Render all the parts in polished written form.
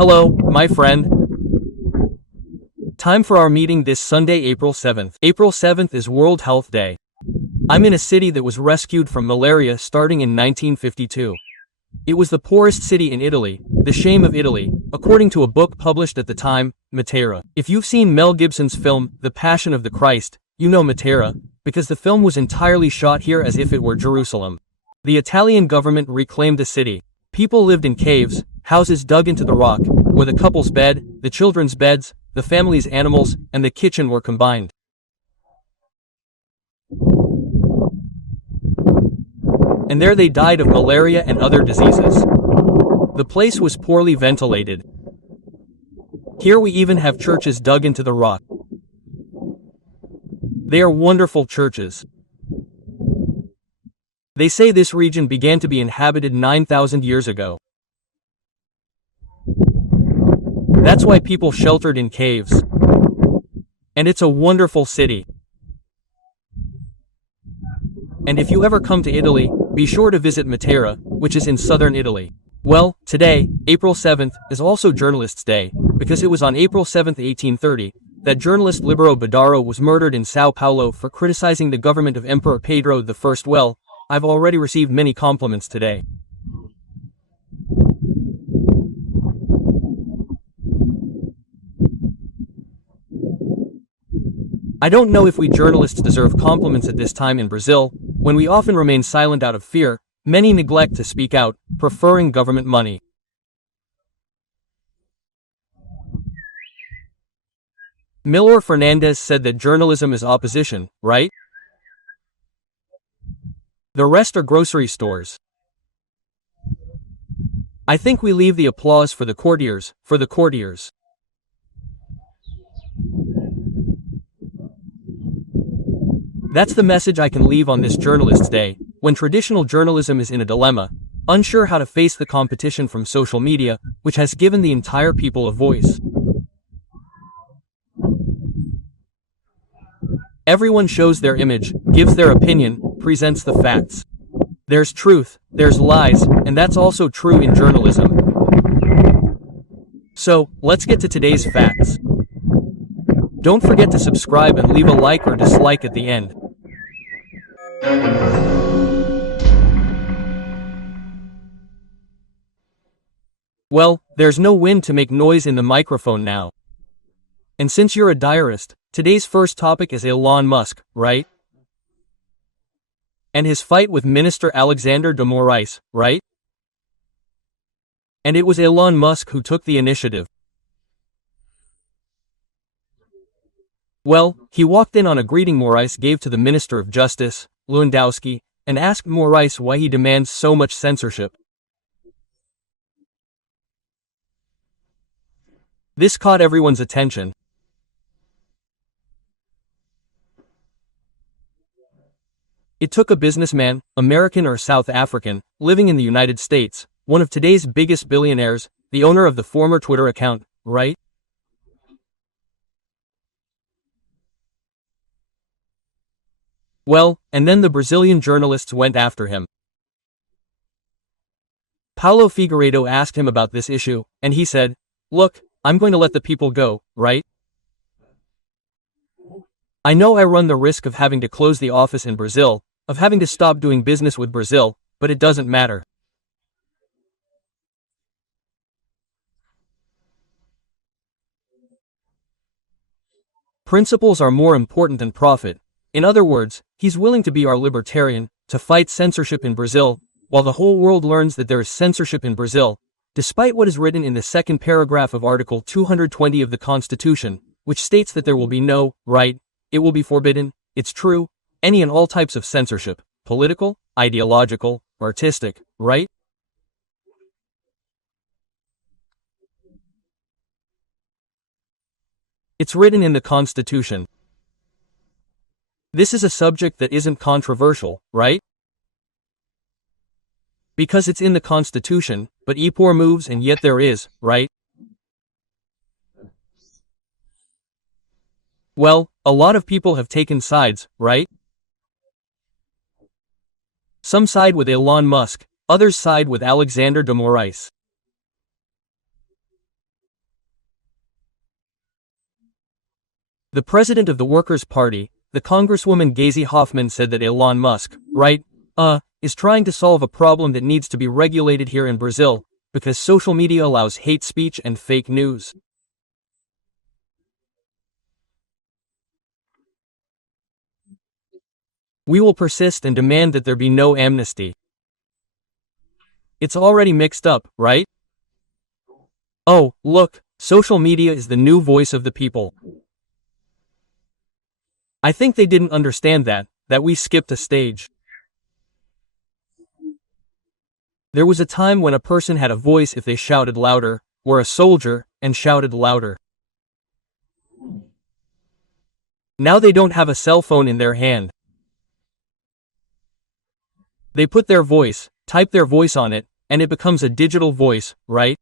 Hello, my friend. Time for our meeting this Sunday, April 7th. April 7th is World Health Day. I'm in a city that was rescued from malaria starting in 1952. It was the poorest city in Italy, the shame of Italy, according to a book published at the time, Matera. If you've seen Mel Gibson's film, The Passion of the Christ, you know Matera, because the film was entirely shot here as if it were Jerusalem. The Italian government reclaimed the city. People lived in caves, houses dug into the rock, where the couple's bed, the children's beds, the family's animals, and the kitchen were combined. And there they died of malaria and other diseases. The place was poorly ventilated. Here we even have churches dug into the rock. They are wonderful churches. They say this region began to be inhabited 9,000 years ago. That's why people sheltered in caves. And it's a wonderful city. And if you ever come to Italy, be sure to visit Matera, which is in southern Italy. Well, today, April 7th, is also Journalists' Day, because it was on April 7th, 1830, that journalist Libero Badaro was murdered in Sao Paulo for criticizing the government of Emperor Pedro I. Well, I've already received many compliments today. I don't know if we journalists deserve compliments at this time in Brazil, when we often remain silent out of fear. Many neglect to speak out, preferring government money. Milor Fernandez said that journalism is opposition, right? The rest are grocery stores. I think we leave the applause for the courtiers, That's the message I can leave on this Journalists' Day, when traditional journalism is in a dilemma, unsure how to face the competition from social media, which has given the entire people a voice. Everyone shows their image, gives their opinion, presents the facts. There's truth, there's lies, and that's also true in journalism. So, let's get to today's facts. Don't forget to subscribe and leave a like or dislike at the end. Well, there's no wind to make noise in the microphone now. And since you're a diarist, today's first topic is Elon Musk, right? And his fight with Minister Alexander de Moraes, right? And it was Elon Musk who took the initiative. Well, he walked in on a greeting Moraes gave to the Minister of Justice, Lewandowski, and asked Moraes why he demands so much censorship. This caught everyone's attention. It took a businessman, American or South African, living in the United States, one of today's biggest billionaires, the owner of the former Twitter account, right? Well, and then the Brazilian journalists went after him. Paulo Figueiredo asked him about this issue, and he said, "Look, I'm going to let the people go, right? I know I run the risk of having to close the office in Brazil, of having to stop doing business with Brazil, but it doesn't matter. Principles are more important than profit." In other words, he's willing to be our libertarian, to fight censorship in Brazil, while the whole world learns that there is censorship in Brazil, despite what is written in the second paragraph of Article 220 of the Constitution, which states that there will be no, right, it will be forbidden, it's true, any and all types of censorship, political, ideological, artistic, right? It's written in the Constitution. This is a subject that isn't controversial, right? Because it's in the Constitution, but EPOR moves and yet there is, right? Well, a lot of people have taken sides, right? Some side with Elon Musk, others side with Alexander de Moraes. The president of the Workers' Party, the Congresswoman Ghazi Hoffman, said that Elon Musk, right, is trying to solve a problem that needs to be regulated here in Brazil, because social media allows hate speech and fake news. We will persist and demand that there be no amnesty. It's already mixed up, right? Oh, look, social media is the new voice of the people. I think they didn't understand that we skipped a stage. There was a time when a person had a voice if they shouted louder, were a soldier, and shouted louder. Now they don't have a cell phone in their hand. They put their voice, type their voice on it, and it becomes a digital voice, right?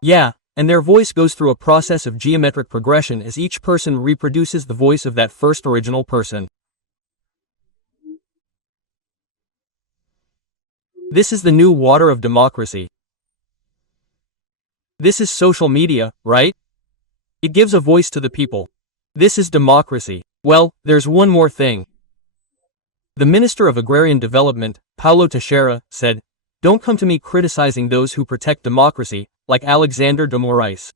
Yeah, and their voice goes through a process of geometric progression as each person reproduces the voice of that first original person. This is the new water of democracy. This is social media, right? It gives a voice to the people. This is democracy. Well, there's one more thing. The Minister of Agrarian Development, Paulo Teixeira, said, "Don't come to me criticizing those who protect democracy, like Alexander de Moraes."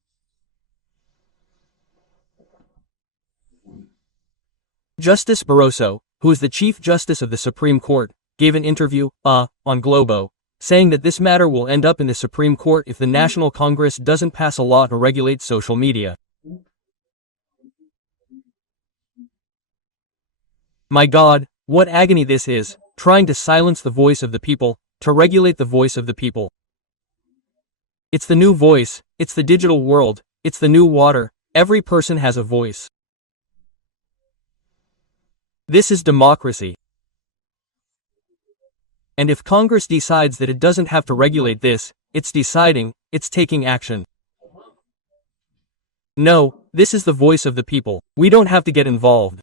Justice Barroso, who is the Chief Justice of the Supreme Court, gave an interview, on Globo, saying that this matter will end up in the Supreme Court if the National Congress doesn't pass a law to regulate social media. My God, what agony this is, trying to silence the voice of the people, to regulate the voice of the people. It's the new voice, it's the digital world, it's the new water, every person has a voice. This is democracy. And if Congress decides that it doesn't have to regulate this, it's deciding, it's taking action. No, this is the voice of the people. We don't have to get involved.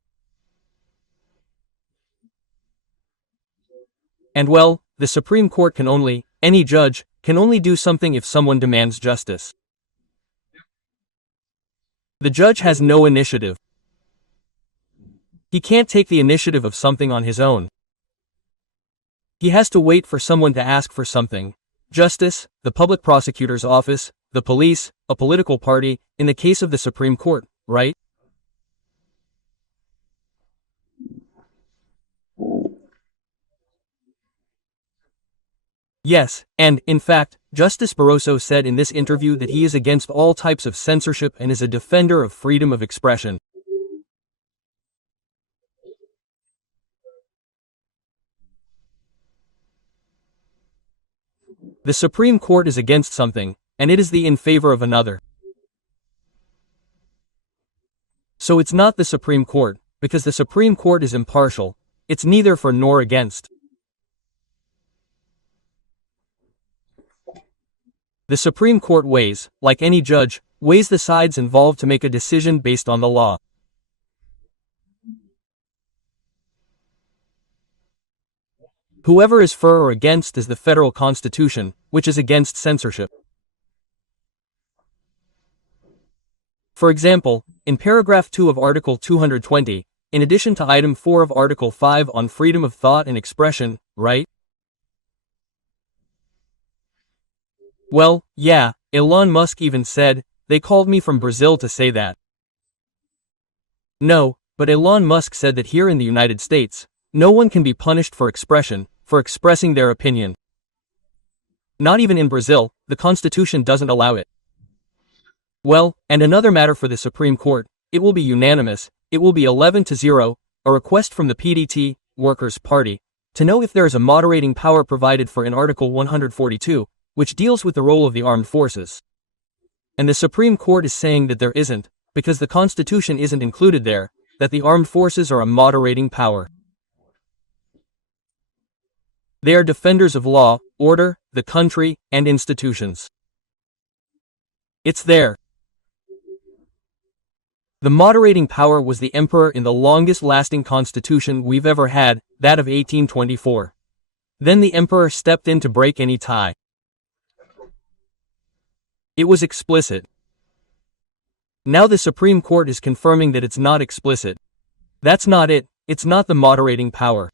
And well, the Supreme Court can only, any judge, can only do something if someone demands justice. The judge has no initiative. He can't take the initiative of something on his own. He has to wait for someone to ask for something. Justice, the public prosecutor's office, the police, a political party, in the case of the Supreme Court, right? Yes, and, in fact, Justice Barroso said in this interview that he is against all types of censorship and is a defender of freedom of expression. The Supreme Court is against something, and it is in favor of another. So it's not the Supreme Court, because the Supreme Court is impartial, it's neither for nor against. The Supreme Court weighs, like any judge, weighs the sides involved to make a decision based on the law. Whoever is for or against is the federal constitution, which is against censorship. For example, in paragraph 2 of Article 220, in addition to item 4 of Article 5 on freedom of thought and expression, right? Well, yeah, Elon Musk even said, "They called me from Brazil to say that." No, but Elon Musk said that here in the United States, no one can be punished for expression, for expressing their opinion. Not even in Brazil, the Constitution doesn't allow it. Well, and another matter for the Supreme Court, it will be unanimous, it will be 11-0, a request from the PDT, Workers' Party, to know if there is a moderating power provided for in Article 142, which deals with the role of the armed forces. And the Supreme Court is saying that there isn't, because the Constitution isn't included there, that the armed forces are a moderating power. They are defenders of law, order, the country, and institutions. It's there. The moderating power was the emperor in the longest-lasting constitution we've ever had, that of 1824. Then the emperor stepped in to break any tie. It was explicit. Now the Supreme Court is confirming that it's not explicit. That's not it, it's not the moderating power.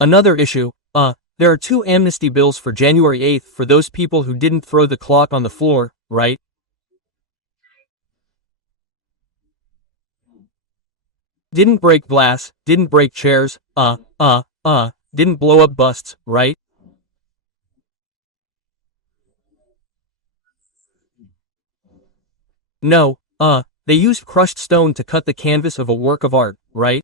Another issue, there are 2 amnesty bills for January 8th for those people who didn't throw the clock on the floor, right? Didn't break glass, didn't break chairs, didn't blow up busts, right? No, they used crushed stone to cut the canvas of a work of art, right?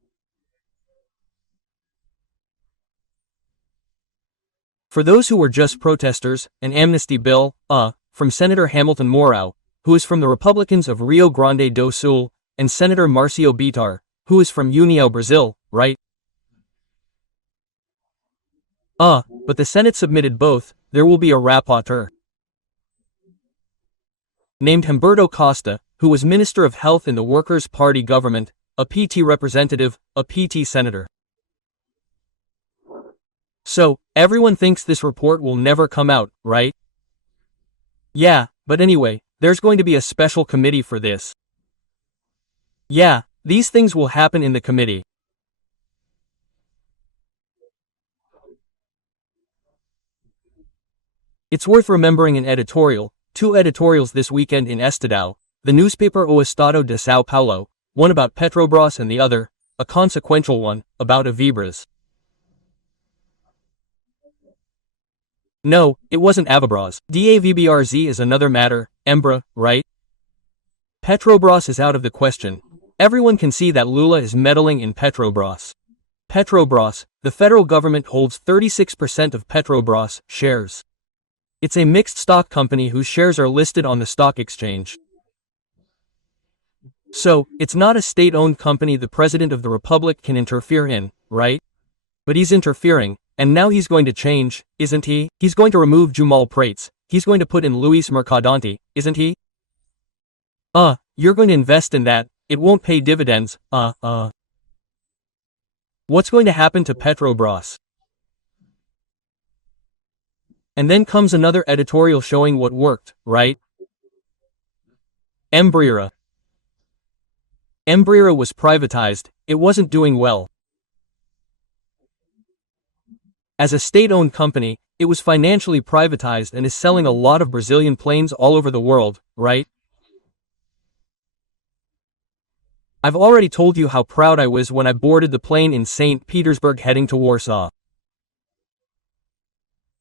For those who were just protesters, an amnesty bill, from Senator Hamilton Mourão, who is from the Republicans of Rio Grande do Sul, and Senator Marcio Bitar, who is from União Brazil, right? But the Senate submitted both. There will be a rapporteur named Humberto Costa, who was Minister of Health in the Workers' Party government, a PT representative, a PT senator. So, everyone thinks this report will never come out, right? Yeah, but anyway, there's going to be a special committee for this. Yeah, these things will happen in the committee. It's worth remembering an editorial, 2 editorials this weekend in Estadão, the newspaper O Estado de São Paulo, one about Petrobras and the other, a consequential one, about Avibras. No, it wasn't Avibras. DAVBRZ is another matter, Embra, right? Petrobras is out of the question. Everyone can see that Lula is meddling in Petrobras. Petrobras, the federal government holds 36% of Petrobras shares. It's a mixed stock company whose shares are listed on the stock exchange. So, it's not a state-owned company the President of the Republic can interfere in, right? But he's interfering, and now he's going to change, isn't he? He's going to remove Jumal Prates, he's going to put in Luis Mercadante, isn't he? You're going to invest in that, it won't pay dividends, What's going to happen to Petrobras? And then comes another editorial showing what worked, right? Embraer. Embraer was privatized, it wasn't doing well. As a state-owned company, it was financially privatized and is selling a lot of Brazilian planes all over the world, right? I've already told you how proud I was when I boarded the plane in St. Petersburg heading to Warsaw.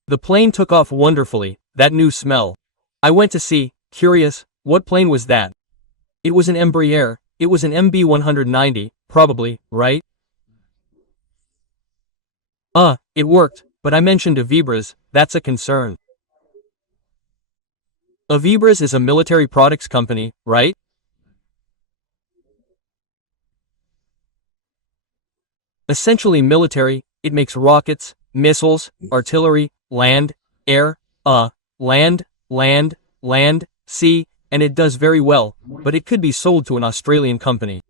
The plane took off wonderfully, that new smell. I went to see, curious, what plane was that? It was an Embraer, it was an MB-190, probably, right? It worked, but I mentioned Avibras, that's a concern. Avibras is a military products company, right? Essentially military, it makes rockets, missiles, artillery, land, air, land, sea, and it does very well, but it could be sold to an Australian company.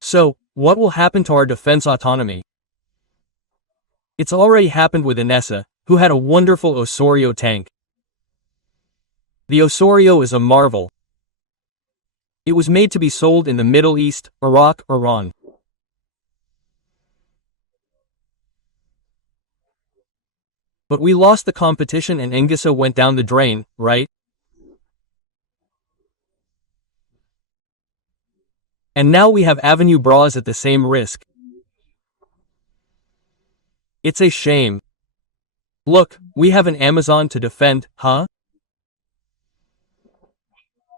So, what will happen to our defense autonomy? It's already happened with Inessa, who had a wonderful Osorio tank. The Osorio is a marvel. It was made to be sold in the Middle East, Iraq, Iran. But we lost the competition and Engisa went down the drain, right? And now we have Avenue Bras at the same risk. It's a shame. Look, we have an Amazon to defend, huh?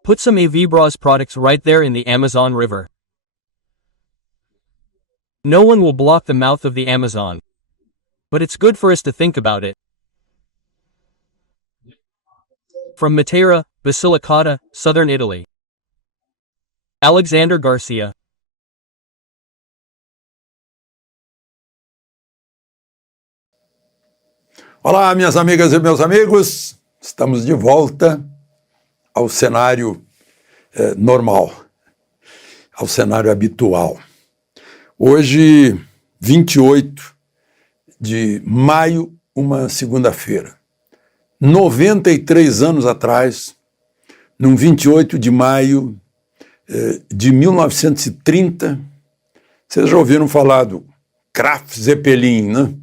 Put some Avibras products right there in the Amazon River. No one will block the mouth of the Amazon. But it's good for us to think about it. From Matera, Basilicata, southern Italy. Alexander Garcia. Olá, minhas amigas e meus amigos. Estamos de volta ao cenário normal, ao cenário habitual. Hoje, 28 de maio, uma segunda-feira. 93 anos atrás, num 28 de maio de 1930, vocês já ouviram falar do Graf Zeppelin, né?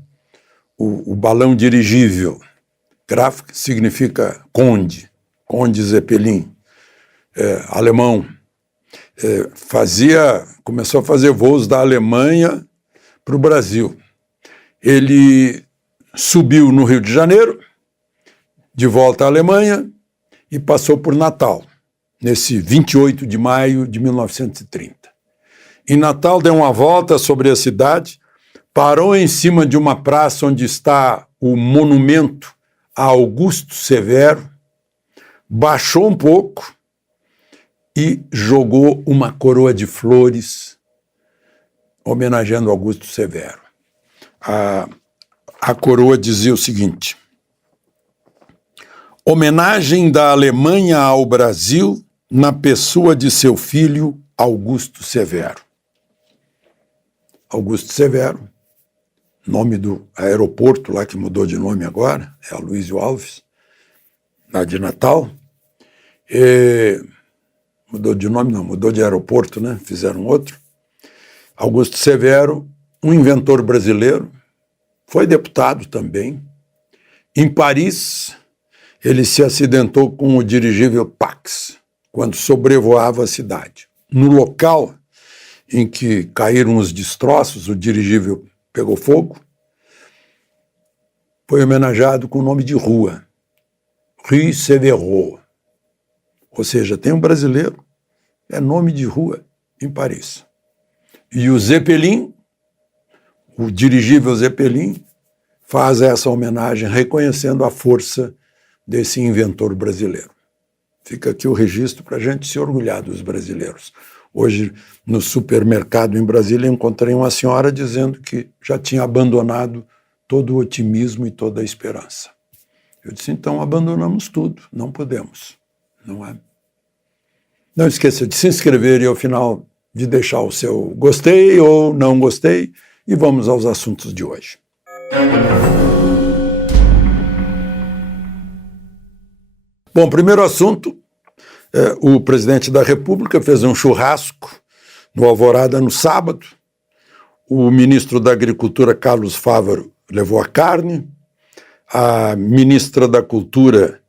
O balão dirigível. Graf significa conde, conde Zeppelin, alemão. Começou a fazer voos da Alemanha para o Brasil. Ele subiu no Rio de Janeiro, de volta à Alemanha, e passou por Natal, nesse 28 de maio de 1930. Em Natal, deu uma volta sobre a cidade, parou em cima de uma praça onde está o monumento a Augusto Severo, baixou um pouco e jogou uma coroa de flores homenageando Augusto Severo. A coroa dizia o seguinte: homenagem da Alemanha ao Brasil na pessoa de seu filho Augusto Severo. Augusto Severo, nome do aeroporto lá que mudou de nome agora, é Aloysio Alves, lá de Natal. Mudou de nome não, mudou de aeroporto, né? Fizeram outro. Augusto Severo, um inventor brasileiro, foi deputado também. Em Paris, ele se acidentou com o dirigível Pax, quando sobrevoava a cidade. No local em que caíram os destroços, o dirigível pegou fogo, foi homenageado com o nome de rua, Rue Severo. Ou seja, tem um brasileiro, é nome de rua em Paris. E o Zeppelin, o dirigível Zeppelin, faz essa homenagem reconhecendo a força desse inventor brasileiro. Fica aqui o registro para a gente se orgulhar dos brasileiros. Hoje, no supermercado em Brasília, encontrei uma senhora dizendo que já tinha abandonado todo o otimismo e toda a esperança. Eu disse, então abandonamos tudo, não podemos, não é? Não esqueça de se inscrever e ao final de deixar o seu gostei ou não gostei e vamos aos assuntos de hoje. Bom, primeiro assunto, o presidente da República fez um churrasco no Alvorada no sábado, o ministro da Agricultura, Carlos Fávaro, levou a carne, a ministra da Cultura,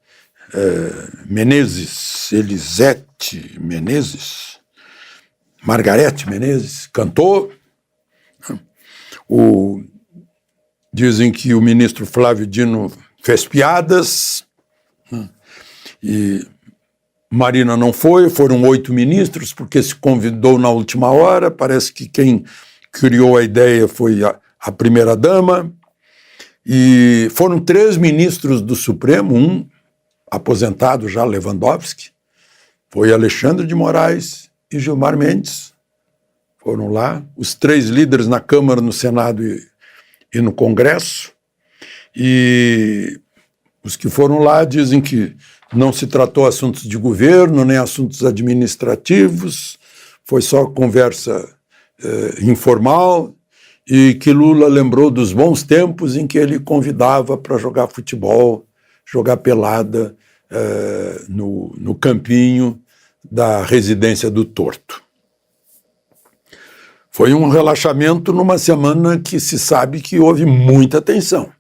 Elisete Menezes, Margarete Menezes, cantou. Dizem que o ministro Flávio Dino fez piadas, e Marina não foi, foram 8 ministros, porque se convidou na última hora, parece que quem criou a ideia foi a primeira-dama, e foram 3 ministros do Supremo, um aposentado já, Lewandowski, foi Alexandre de Moraes e Gilmar Mendes, foram lá, os 3 líderes na Câmara, no Senado e no Congresso, e os que foram lá dizem que não se tratou assuntos de governo, nem assuntos administrativos, foi só conversa informal, e que Lula lembrou dos bons tempos em que ele convidava para jogar futebol, jogar pelada no campinho da residência do Torto. Foi um relaxamento numa semana que se sabe que houve muita tensão,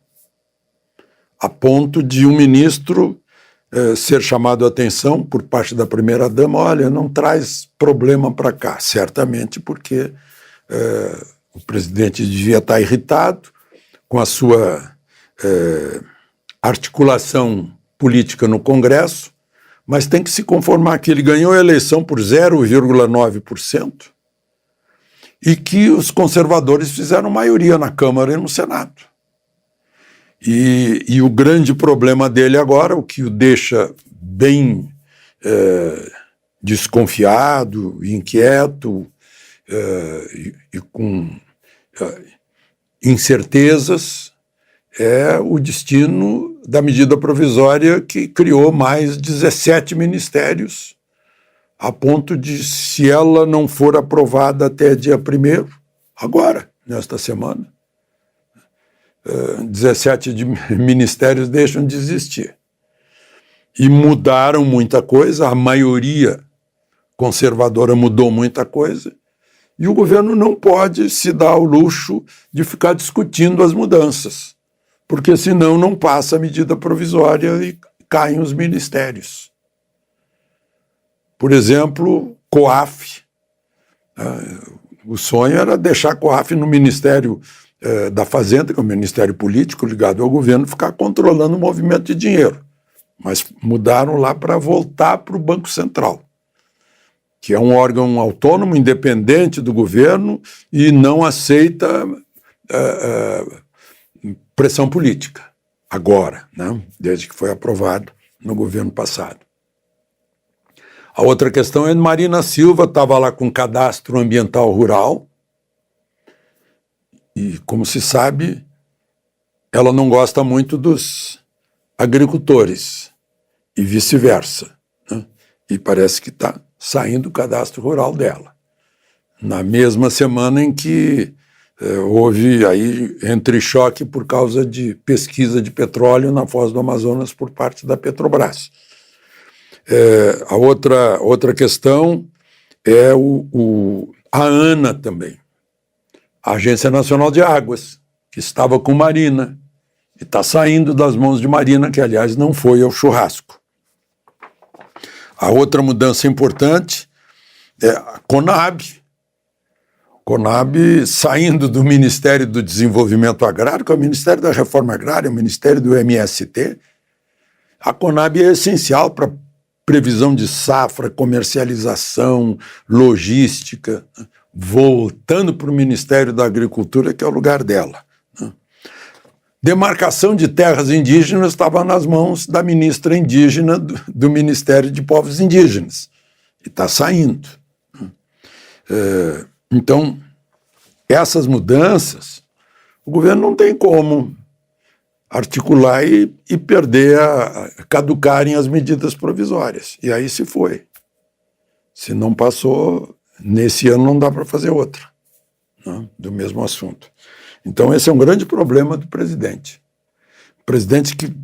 a ponto de um ministro ser chamado a atenção por parte da primeira-dama, olha, não traz problema para cá, certamente porque o presidente devia estar irritado com a sua articulação política no Congresso, mas tem que se conformar que ele ganhou a eleição por 0,9% e que os conservadores fizeram maioria na Câmara e no Senado. E o grande problema dele agora, o que o deixa bem desconfiado, inquieto e com incertezas, é o destino da medida provisória que criou mais 17 ministérios, a ponto de, se ela não for aprovada até dia 1º, agora, nesta semana, 17 ministérios deixam de existir. E mudaram muita coisa, a maioria conservadora mudou muita coisa, e o governo não pode se dar ao luxo de ficar discutindo as mudanças, porque senão não passa a medida provisória e caem os ministérios. Por exemplo, COAF. O sonho era deixar a COAF no Ministério da Fazenda, que é um ministério político ligado ao governo, ficar controlando o movimento de dinheiro. Mas mudaram lá para voltar para o Banco Central, que é um órgão autônomo, independente do governo e não aceita pressão política, agora, né? Desde que foi aprovado no governo passado. A outra questão é Marina Silva, estava lá com cadastro ambiental rural e, como se sabe, ela não gosta muito dos agricultores e vice-versa, né? E parece que está saindo o cadastro rural dela. Na mesma semana em que houve aí entre-choque por causa de pesquisa de petróleo na Foz do Amazonas por parte da Petrobras. A outra questão é a ANA também, a Agência Nacional de Águas, que estava com Marina, e está saindo das mãos de Marina, que, aliás, não foi ao churrasco. A outra mudança importante é a Conab. Conab saindo do Ministério do Desenvolvimento Agrário, que é o Ministério da Reforma Agrária, o Ministério do MST. A Conab é essencial para previsão de safra, comercialização, logística, voltando para o Ministério da Agricultura, que é o lugar dela. Demarcação de terras indígenas estava nas mãos da ministra indígena do Ministério de Povos Indígenas, e está saindo. Então, essas mudanças, o governo não tem como articular e perder, caducarem as medidas provisórias. E aí se foi. Se não passou, nesse ano não dá para fazer outra, né, do mesmo assunto. Então esse é um grande problema do presidente. Presidente que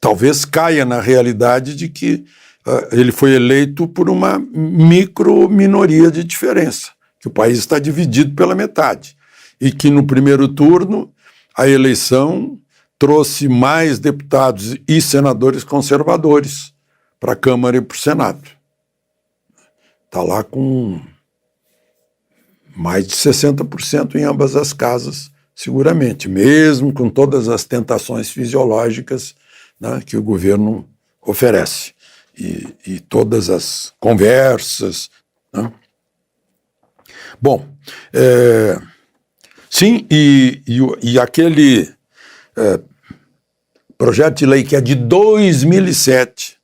talvez caia na realidade de que ele foi eleito por uma micro-minoria de diferença, que o país está dividido pela metade, e que no primeiro turno a eleição trouxe mais deputados e senadores conservadores para a Câmara e para o Senado. Está lá com mais de 60% em ambas as casas, seguramente, mesmo com todas as tentações fisiológicas, né, que o governo oferece, e todas as conversas, né? Bom, sim, e aquele projeto de lei que é de 2007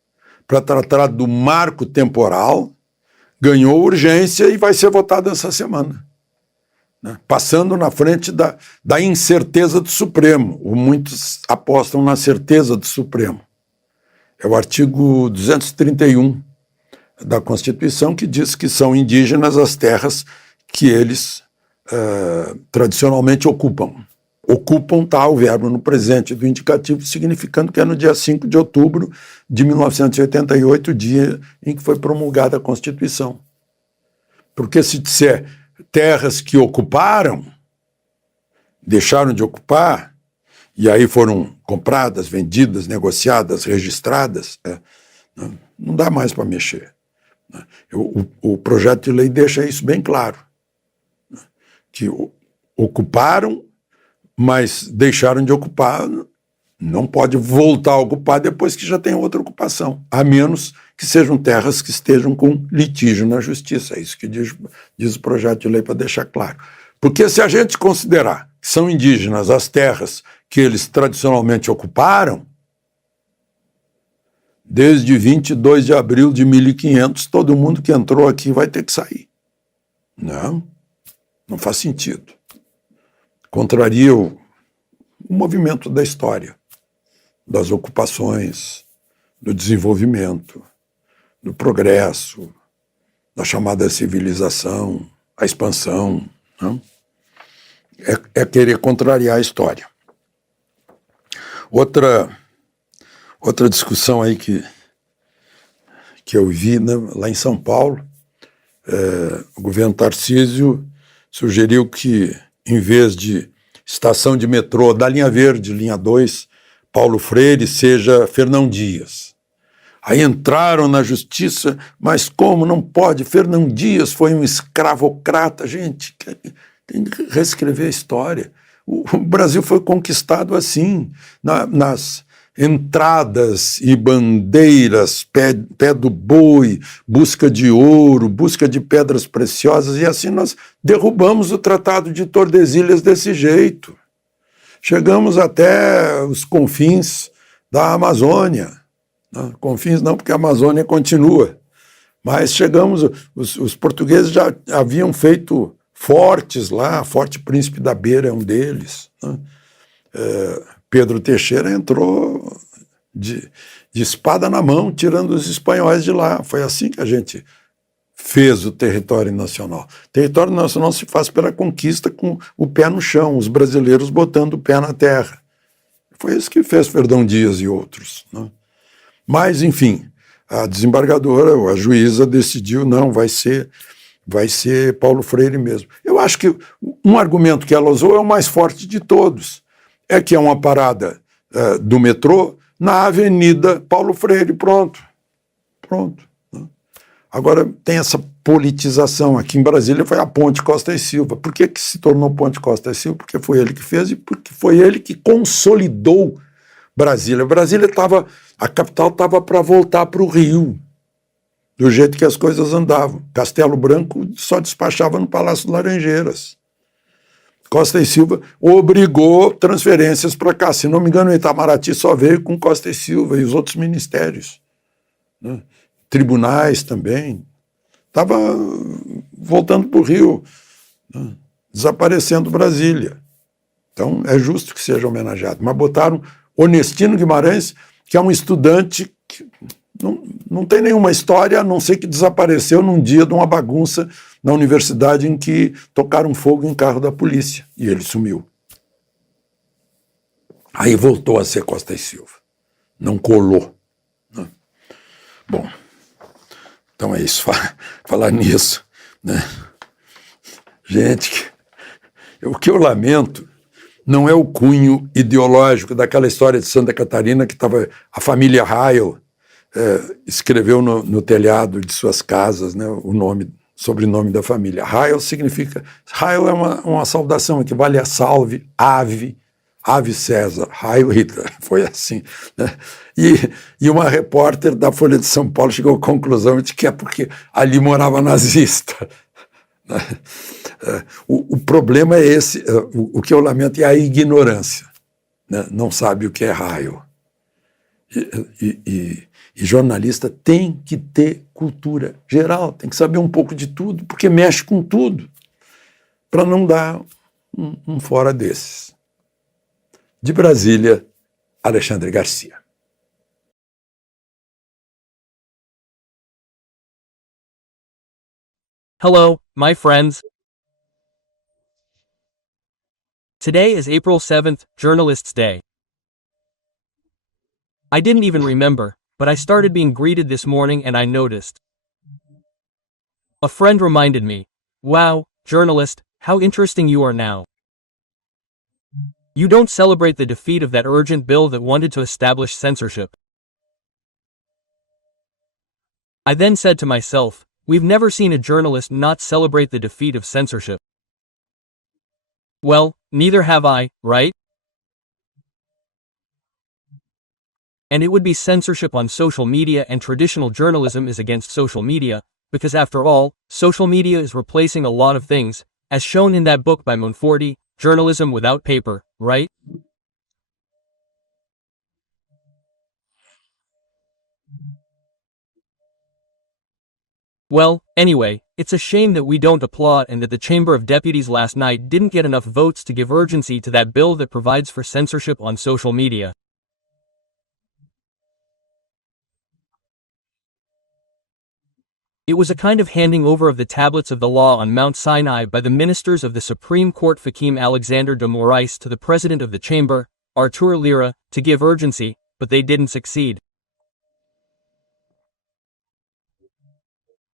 para tratar do marco temporal ganhou urgência e vai ser votado essa semana, né? Passando na frente da incerteza do Supremo. Muitos apostam na certeza do Supremo. É o artigo 231 da Constituição, que diz que são indígenas as terras que eles tradicionalmente ocupam. Ocupam está o verbo no presente do indicativo, significando que é no dia 5 de outubro de 1988, o dia em que foi promulgada a Constituição. Porque se disser terras que ocuparam, deixaram de ocupar, e aí foram compradas, vendidas, negociadas, registradas, não dá mais para mexer. O projeto de lei deixa isso bem claro, que ocuparam, mas deixaram de ocupar, não pode voltar a ocupar depois que já tem outra ocupação, a menos que sejam terras que estejam com litígio na justiça. É isso que diz o projeto de lei, para deixar claro. Porque se a gente considerar que são indígenas as terras que eles tradicionalmente ocuparam, desde 22 de abril de 1500, todo mundo que entrou aqui vai ter que sair. Não faz sentido. Contraria o movimento da história, das ocupações, do desenvolvimento, do progresso, da chamada civilização, a expansão, né? É querer contrariar a história. Outra discussão aí que eu vi, né, lá em São Paulo, o governo Tarcísio sugeriu que, em vez de estação de metrô da linha verde, linha 2, Paulo Freire, seja Fernão Dias. Aí entraram na justiça, mas como não pode? Fernão Dias foi um escravocrata. Gente, tem que reescrever a história. O Brasil foi conquistado assim, nas entradas e bandeiras, pé do boi, busca de ouro, busca de pedras preciosas, e assim nós derrubamos o Tratado de Tordesilhas desse jeito. Chegamos até os confins da Amazônia. Não, confins não, porque a Amazônia continua. Mas chegamos, os portugueses já haviam feito fortes lá, Forte Príncipe da Beira é um deles, né? Pedro Teixeira entrou de espada na mão, tirando os espanhóis de lá. Foi assim que a gente fez o território nacional. Território nacional se faz pela conquista com o pé no chão, os brasileiros botando o pé na terra. Foi isso que fez Fernão Dias e outros, né? Mas, enfim, a desembargadora, a juíza decidiu, não, vai ser Paulo Freire mesmo. Eu acho que um argumento que ela usou é o mais forte de todos. É que é uma parada do metrô na Avenida Paulo Freire, pronto. Né? Agora tem essa politização. Aqui em Brasília foi a Ponte Costa e Silva. Por que se tornou Ponte Costa e Silva? Porque foi ele que fez e porque foi ele que consolidou Brasília. A capital estava para voltar para o Rio, do jeito que as coisas andavam. Castelo Branco só despachava no Palácio Laranjeiras. Costa e Silva obrigou transferências para cá. Se não me engano, o Itamaraty só veio com Costa e Silva e os outros ministérios, né? Tribunais também. Estava voltando para o Rio, né? Desaparecendo Brasília. Então, é justo que seja homenageado. Mas botaram Onestino Guimarães, que é um estudante que não tem nenhuma história, a não ser que desapareceu num dia de uma bagunça na universidade em que tocaram fogo em carro da polícia, e ele sumiu. Aí voltou a ser Costa e Silva. Não colou, né? Bom, então é isso, falar nisso, né? Gente, o que eu lamento não é o cunho ideológico daquela história de Santa Catarina que estava a família Ryle, escreveu no telhado de suas casas, né, sobrenome da família. Ryle significa... Ryle é uma saudação, equivale a salve, ave César, Heil Hitler. Foi assim, né? E uma repórter da Folha de São Paulo chegou à conclusão de que é porque ali morava nazista. O problema é esse, o que eu lamento é a ignorância, né? Não sabe o que é raio. E jornalista tem que ter cultura geral, tem que saber um pouco de tudo, porque mexe com tudo, para não dar um fora desses. De Brasília, Alexandre Garcia. Hello, my friends. Today is April 7th, Journalists' Day. I didn't even remember, but I started being greeted this morning and I noticed. A friend reminded me, wow, journalist, how interesting you are now. You don't celebrate the defeat of that urgent bill that wanted to establish censorship. I then said to myself, we've never seen a journalist not celebrate the defeat of censorship. Well, neither have I, right? And it would be censorship on social media, and traditional journalism is against social media, because after all, social media is replacing a lot of things, as shown in that book by Monforti, Journalism Without Paper, right? Well, anyway, it's a shame that we don't applaud and that the Chamber of Deputies last night didn't get enough votes to give urgency to that bill that provides for censorship on social media. It was a kind of handing over of the tablets of the law on Mount Sinai by the ministers of the Supreme Court Fakim Alexander de Moraes to the president of the chamber, Artur Lira, to give urgency, but they didn't succeed.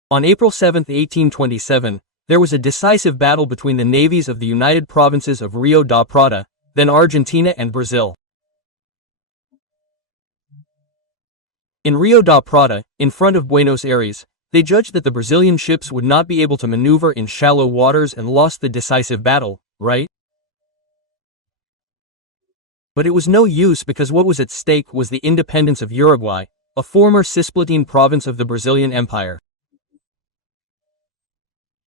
On April 7, 1827, there was a decisive battle between the navies of the United Provinces of Rio da Prata, then Argentina and Brazil. In Rio da Prata, in front of Buenos Aires, they judged that the Brazilian ships would not be able to maneuver in shallow waters and lost the decisive battle, right? But it was no use because what was at stake was the independence of Uruguay, a former Cisplatin province of the Brazilian Empire.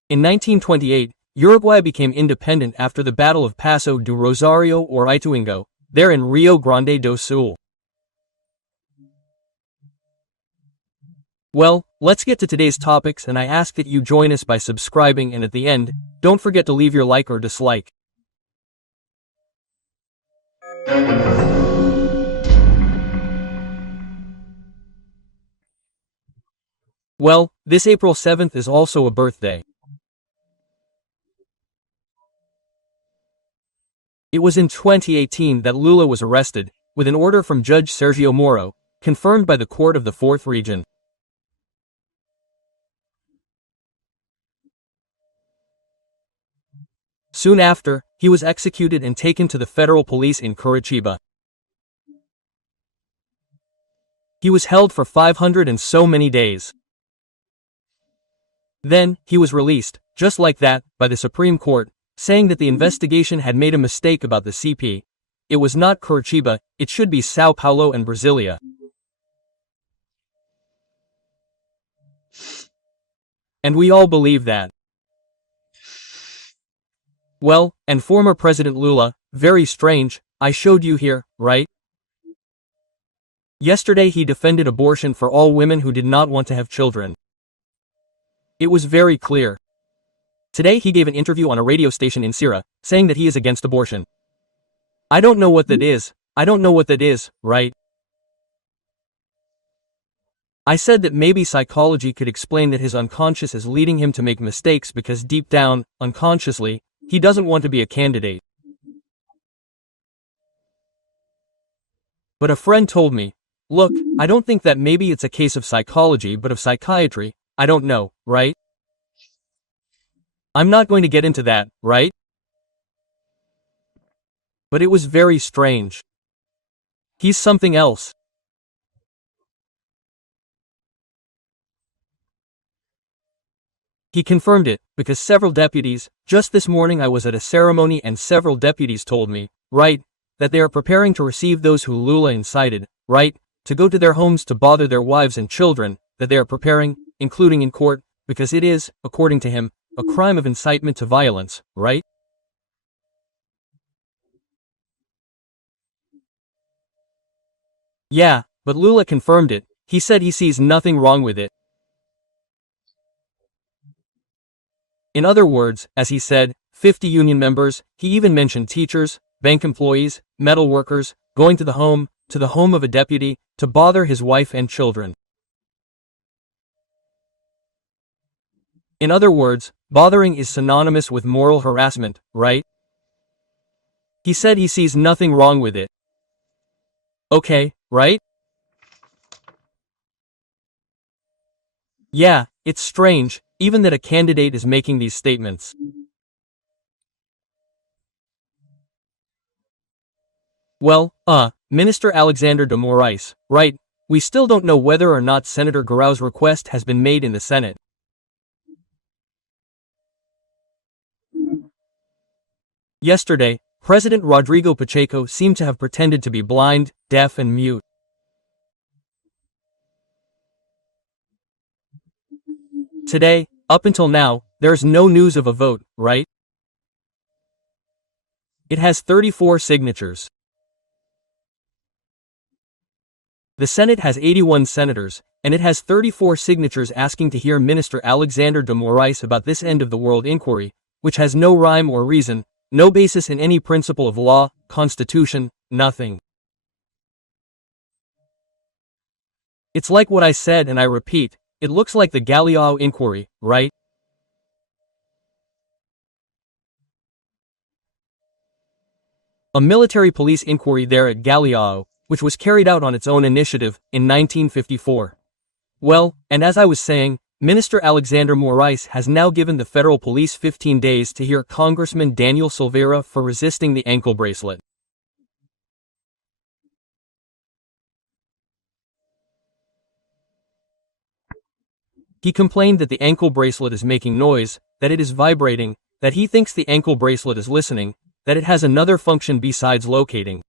In 1928, Uruguay became independent after the Battle of Paso do Rosario or Ituango, there in Rio Grande do Sul. Well, let's get to today's topics, and I ask that you join us by subscribing, and at the end, don't forget to leave your like or dislike. Well, this April 7th is also a birthday. It was in 2018 that Lula was arrested, with an order from Judge Sergio Moro, confirmed by the Court of the Fourth Region. Soon after, he was executed and taken to the federal police in Curitiba. He was held for 500 and so many days. Then, he was released, just like that, by the Supreme Court, saying that the investigation had made a mistake about the CP. It was not Curitiba, it should be Sao Paulo and Brasilia. And we all believe that. Well, and former President Lula, very strange, I showed you here, right? Yesterday he defended abortion for all women who did not want to have children. It was very clear. Today he gave an interview on a radio station in Ceará, saying that he is against abortion. I don't know what that is, right? I said that maybe psychology could explain that his unconscious is leading him to make mistakes because deep down, unconsciously, he doesn't want to be a candidate. But a friend told me, look, I don't think that maybe it's a case of psychology but of psychiatry, I don't know, right? I'm not going to get into that, right? But it was very strange. He's something else. He confirmed it, because several deputies, just this morning I was at a ceremony and several deputies told me, right, that they are preparing to receive those who Lula incited, right, to go to their homes to bother their wives and children, that they are preparing, including in court, because it is, according to him, a crime of incitement to violence, right? Yeah, but Lula confirmed it, he said he sees nothing wrong with it. In other words, as he said, 50 union members, he even mentioned teachers, bank employees, metal workers, going to the home of a deputy, to bother his wife and children. In other words, bothering is synonymous with moral harassment, right? He said he sees nothing wrong with it. Okay, right? Yeah, it's strange, even that a candidate is making these statements. Well, Minister Alexander de Moraes, right, we still don't know whether or not Senator Guerrao's request has been made in the Senate. Yesterday, President Rodrigo Pacheco seemed to have pretended to be blind, deaf and mute. Today, up until now, there's no news of a vote, right? It has 34 signatures. The Senate has 81 senators, and it has 34 signatures asking to hear Minister Alexander de Moraes about this end-of-the-world inquiry, which has no rhyme or reason, no basis in any principle of law, constitution, nothing. It's like what I said and I repeat, it looks like the Galeão inquiry, right? A military police inquiry there at Galeão, which was carried out on its own initiative, in 1954. Well, and as I was saying, Minister Alexander Moraes has now given the federal police 15 days to hear Congressman Daniel Silveira for resisting the ankle bracelet. He complained that the ankle bracelet is making noise, that it is vibrating, that he thinks the ankle bracelet is listening, that it has another function besides locating.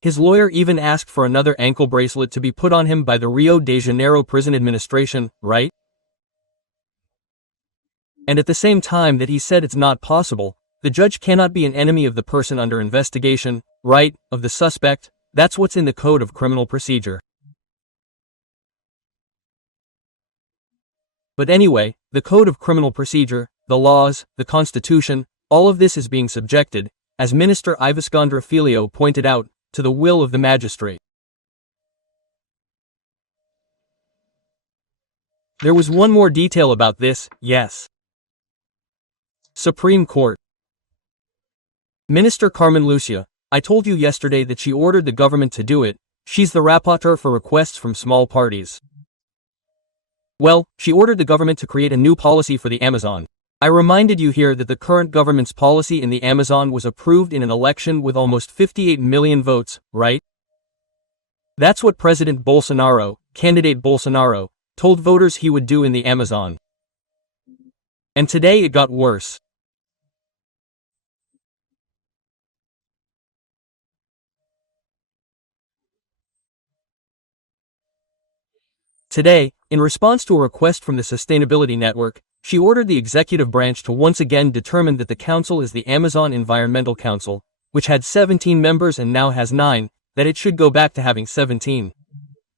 His lawyer even asked for another ankle bracelet to be put on him by the Rio de Janeiro prison administration, right? And at the same time that he said it's not possible, the judge cannot be an enemy of the person under investigation, right, of the suspect. That's what's in the Code of Criminal Procedure. But anyway, the Code of Criminal Procedure, the laws, the Constitution, all of this is being subjected, as Minister Ivescandra Filho pointed out, to the will of the magistrate. There was one more detail about this, yes. Supreme Court. Minister Carmen Lucia, I told you yesterday that she ordered the government to do it. She's the rapporteur for requests from small parties. Well, she ordered the government to create a new policy for the Amazon. I reminded you here that the current government's policy in the Amazon was approved in an election with almost 58 million votes, right? That's what President Bolsonaro, candidate Bolsonaro, told voters he would do in the Amazon. And today it got worse. Today, in response to a request from the Sustainability Network, she ordered the executive branch to once again determine that the council is the Amazon Environmental Council, which had 17 members and now has 9, that it should go back to having 17.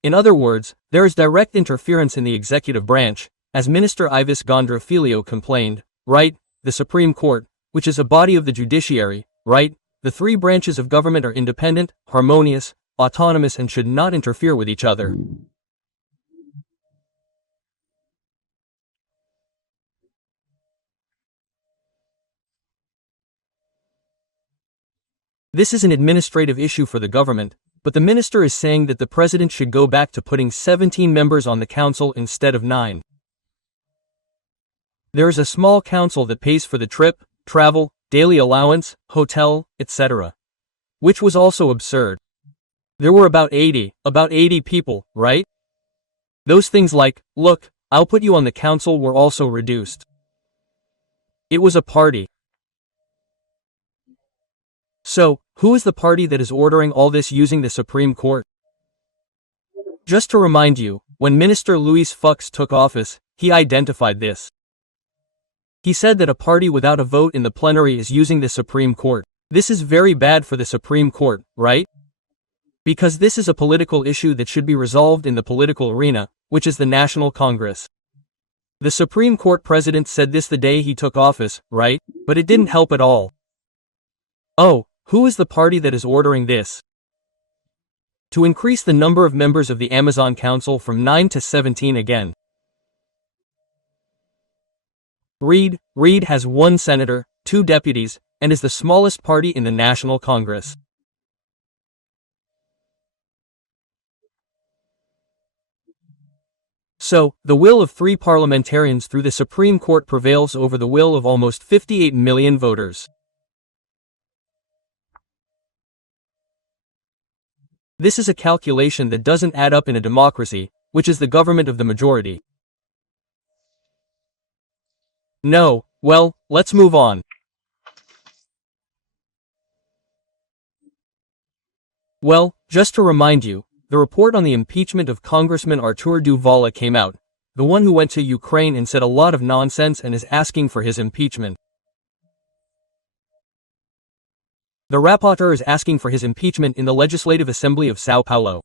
In other words, there is direct interference in the executive branch, as Minister Ivescandra Filho complained, right, the Supreme Court, which is a body of the judiciary, right, the three branches of government are independent, harmonious, autonomous and should not interfere with each other. This is an administrative issue for the government, but the minister is saying that the president should go back to putting 17 members on the council instead of 9. There is a small council that pays for the trip, travel, daily allowance, hotel, etc. Which was also absurd. There were about 80 people, right? Those things like, look, I'll put you on the council were also reduced. It was a party. So, who is the party that is ordering all this using the Supreme Court? Just to remind you, when Minister Luis Fux took office, he identified this. He said that a party without a vote in the plenary is using the Supreme Court. This is very bad for the Supreme Court, right? Because this is a political issue that should be resolved in the political arena, which is the National Congress. The Supreme Court president said this the day he took office, right? But it didn't help at all. Oh, who is the party that is ordering this? To increase the number of members of the Amazon Council from 9 to 17 again. Reid has 1 senator, 2 deputies, and is the smallest party in the National Congress. So, the will of 3 parliamentarians through the Supreme Court prevails over the will of almost 58 million voters. This is a calculation that doesn't add up in a democracy, which is the government of the majority. No, well, let's move on. Well, just to remind you, the report on the impeachment of Congressman Artur Duvala came out, the one who went to Ukraine and said a lot of nonsense and is asking for his impeachment. The rapporteur is asking for his impeachment in the Legislative Assembly of São Paulo.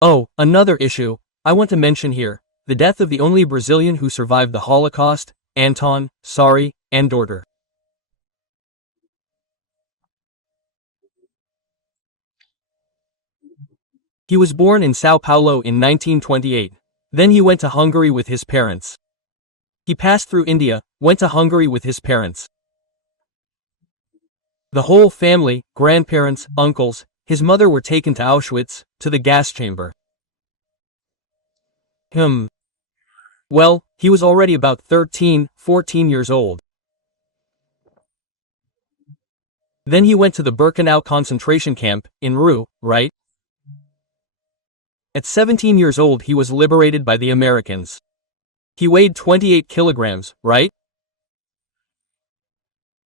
Oh, another issue, I want to mention here, the death of the only Brazilian who survived the Holocaust, Anton, Andorter. He was born in São Paulo in 1928. Then he went to Hungary with his parents. He passed through India, went to Hungary with his parents. The whole family, grandparents, uncles, his mother were taken to Auschwitz, to the gas chamber. Well, he was already about 13, 14 years old. Then he went to the Birkenau concentration camp, in Rue, right? At 17 years old he was liberated by the Americans. He weighed 28 kilograms, right?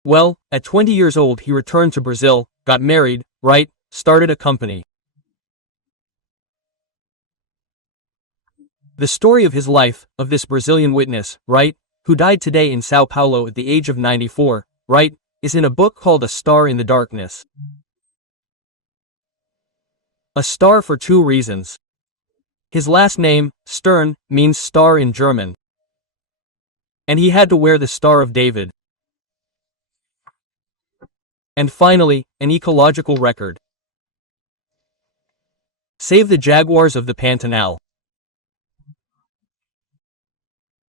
Well, at 20 years old he returned to Brazil, got married, right, started a company. The story of his life, of this Brazilian witness, right, who died today in Sao Paulo at the age of 94, right, is in a book called A Star in the Darkness. A star for two reasons. His last name, Stern, means star in German. And he had to wear the Star of David. And finally, an ecological record. Save the jaguars of the Pantanal.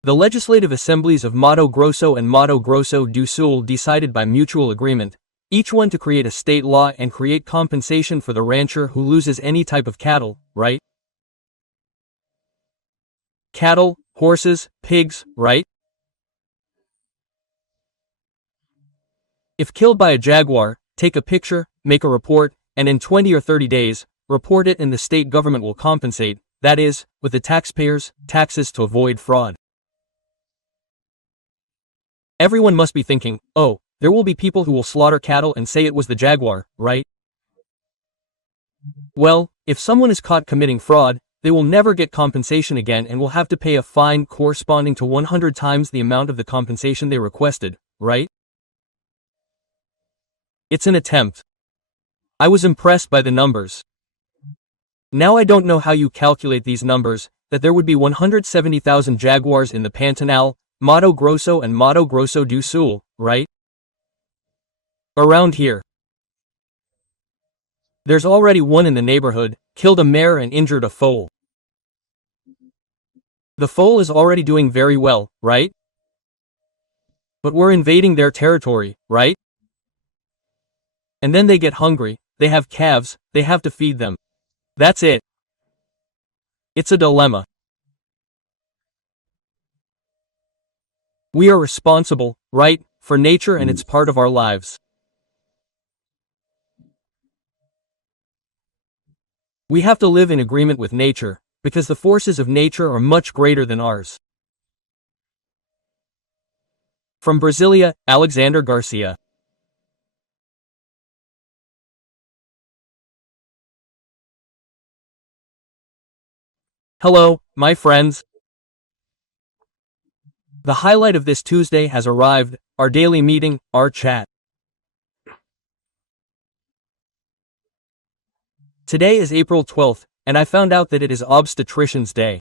The legislative assemblies of Mato Grosso and Mato Grosso do Sul decided by mutual agreement, each one to create a state law and create compensation for the rancher who loses any type of cattle, right? Cattle, horses, pigs, right? If killed by a jaguar, take a picture, make a report, and in 20 or 30 days, report it and the state government will compensate, that is, with the taxpayers' taxes to avoid fraud. Everyone must be thinking, oh, there will be people who will slaughter cattle and say it was the jaguar, right? Well, if someone is caught committing fraud, they will never get compensation again and will have to pay a fine corresponding to 100 times the amount of the compensation they requested, right? It's an attempt. I was impressed by the numbers. Now I don't know how you calculate these numbers, that there would be 170,000 jaguars in the Pantanal, Mato Grosso and Mato Grosso do Sul, right? Around here. There's already one in the neighborhood, killed a mare and injured a foal. The foal is already doing very well, right? But we're invading their territory, right? And then they get hungry, they have calves, they have to feed them. That's it. It's a dilemma. We are responsible, right, for nature and it's part of our lives. We have to live in agreement with nature, because the forces of nature are much greater than ours. From Brasilia, Alexander Garcia. Hello, my friends. The highlight of this Tuesday has arrived, our daily meeting, our chat. Today is April 12th, and I found out that it is Obstetrician's Day.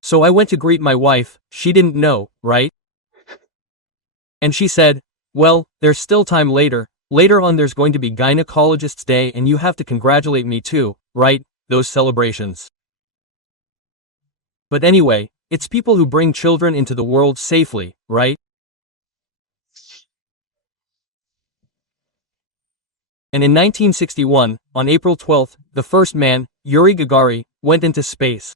So I went to greet my wife, she didn't know, right? And she said, well, there's still time later on there's going to be Gynecologist's Day and you have to congratulate me too, right, those celebrations. But anyway, it's people who bring children into the world safely, right? And in 1961, on April 12th, the first man, Yuri Gagarin, went into space.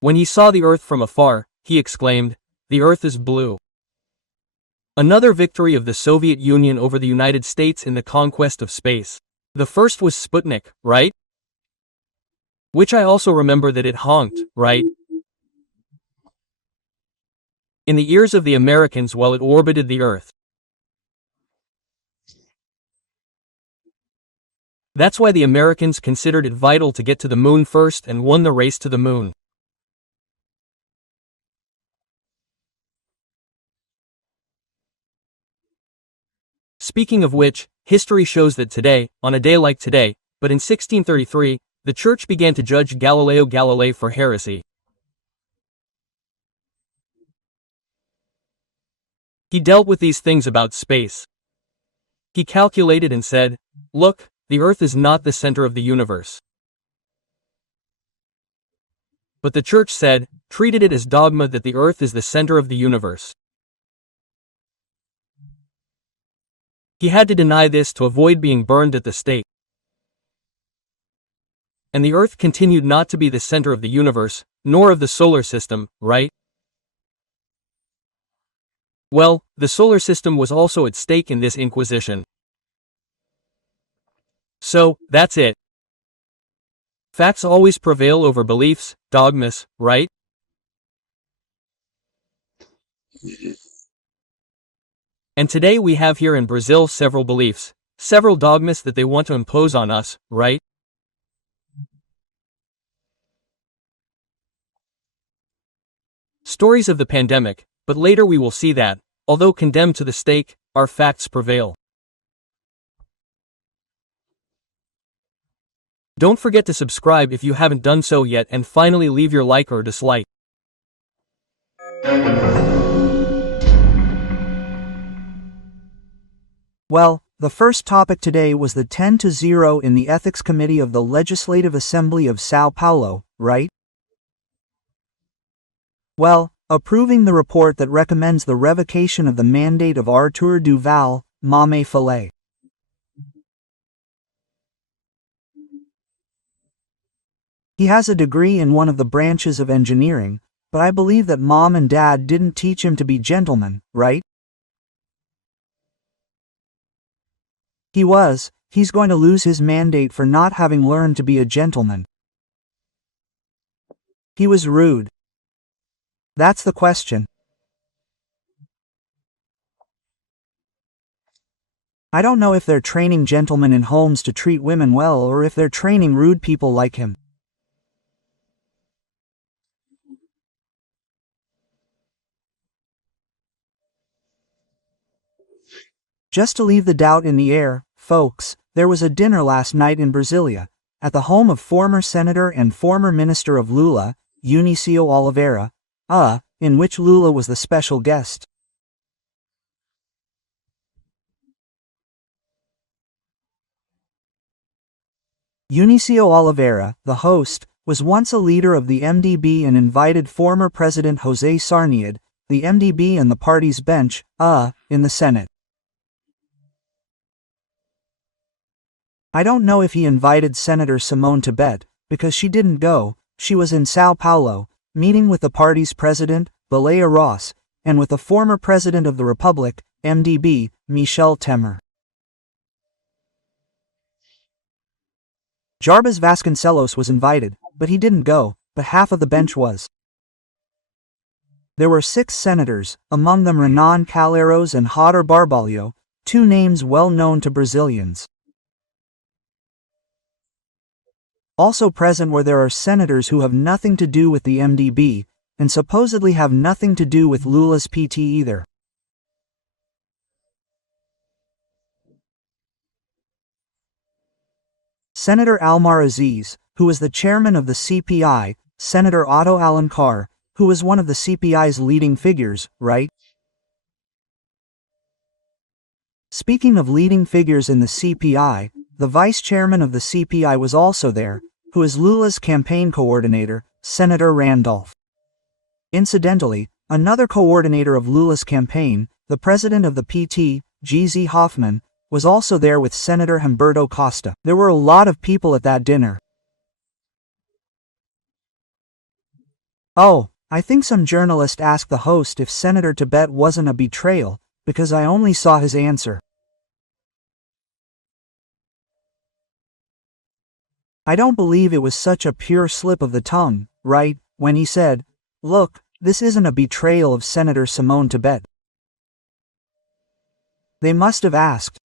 When he saw the Earth from afar, he exclaimed, "The Earth is blue." Another victory of the Soviet Union over the United States in the conquest of space. The first was Sputnik, right? Which I also remember that it honked, right? In the ears of the Americans while it orbited the Earth. That's why the Americans considered it vital to get to the moon first and won the race to the moon. Speaking of which, history shows that today, on a day like today, but in 1633, the Church began to judge Galileo Galilei for heresy. He dealt with these things about space. He calculated and said, look, the Earth is not the center of the universe. But the Church said, treated it as dogma that the Earth is the center of the universe. He had to deny this to avoid being burned at the stake. And the Earth continued not to be the center of the universe, nor of the solar system, right? Well, the solar system was also at stake in this inquisition. So, that's it. Facts always prevail over beliefs, dogmas, right? And today we have here in Brazil several beliefs, several dogmas that they want to impose on us, right? Stories of the pandemic, but later we will see that, although condemned to the stake, our facts prevail. Don't forget to subscribe if you haven't done so yet, and finally leave your like or dislike. Well, the first topic today was the 10-0 in the Ethics Committee of the Legislative Assembly of São Paulo, right? Well, approving the report that recommends the revocation of the mandate of Arthur Duval, Mame Falei. He has a degree in one of the branches of engineering, but I believe that mom and dad didn't teach him to be gentlemen, right? He's going to lose his mandate for not having learned to be a gentleman. He was rude. That's the question. I don't know if they're training gentlemen in homes to treat women well or if they're training rude people like him. Just to leave the doubt in the air, folks, there was a dinner last night in Brasilia, at the home of former Senator and former Minister of Lula, Eunicio Oliveira, in which Lula was the special guest. Eunicio Oliveira, the host, was once a leader of the MDB and invited former President José Sarney, the MDB and the party's bench, in the Senate. I don't know if he invited Senator Simone Tebet, because she didn't go. She was in São Paulo, meeting with the party's president, Baleia Ross, and with the former president of the Republic, MDB, Michel Temer. Jarbas Vasconcelos was invited, but he didn't go, but half of the bench was. There were 6 senators, among them Renan Calheiros and Roder Barbalho, 2 names well known to Brazilians. Also present were there are senators who have nothing to do with the MDB, and supposedly have nothing to do with Lula's PT either. Senator Almar Aziz, who was the chairman of the CPI, Senator Otto Alencar, who was one of the CPI's leading figures, right? Speaking of leading figures in the CPI, the vice chairman of the CPI was also there, who is Lula's campaign coordinator, Senator Randolph. Incidentally, another coordinator of Lula's campaign, the president of the PT, G.Z. Hoffman, was also there with Senator Humberto Costa. There were a lot of people at that dinner. Oh, I think some journalist asked the host if Senator Tebet wasn't a betrayal, because I only saw his answer. I don't believe it was such a pure slip of the tongue, right, when he said, "Look, this isn't a betrayal of Senator Simone Tebet." They must have asked.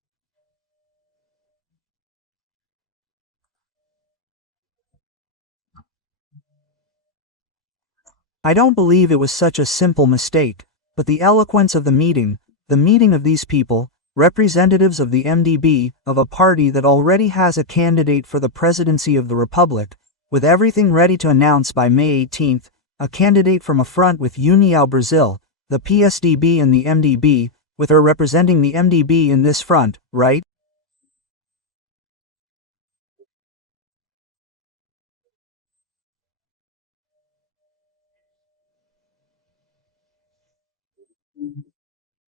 I don't believe it was such a simple mistake, but the eloquence of the meeting of these people, representatives of the MDB, of a party that already has a candidate for the presidency of the Republic, with everything ready to announce by May 18th, a candidate from a front with União Brasil, the PSDB and the MDB, with her representing the MDB in this front, right?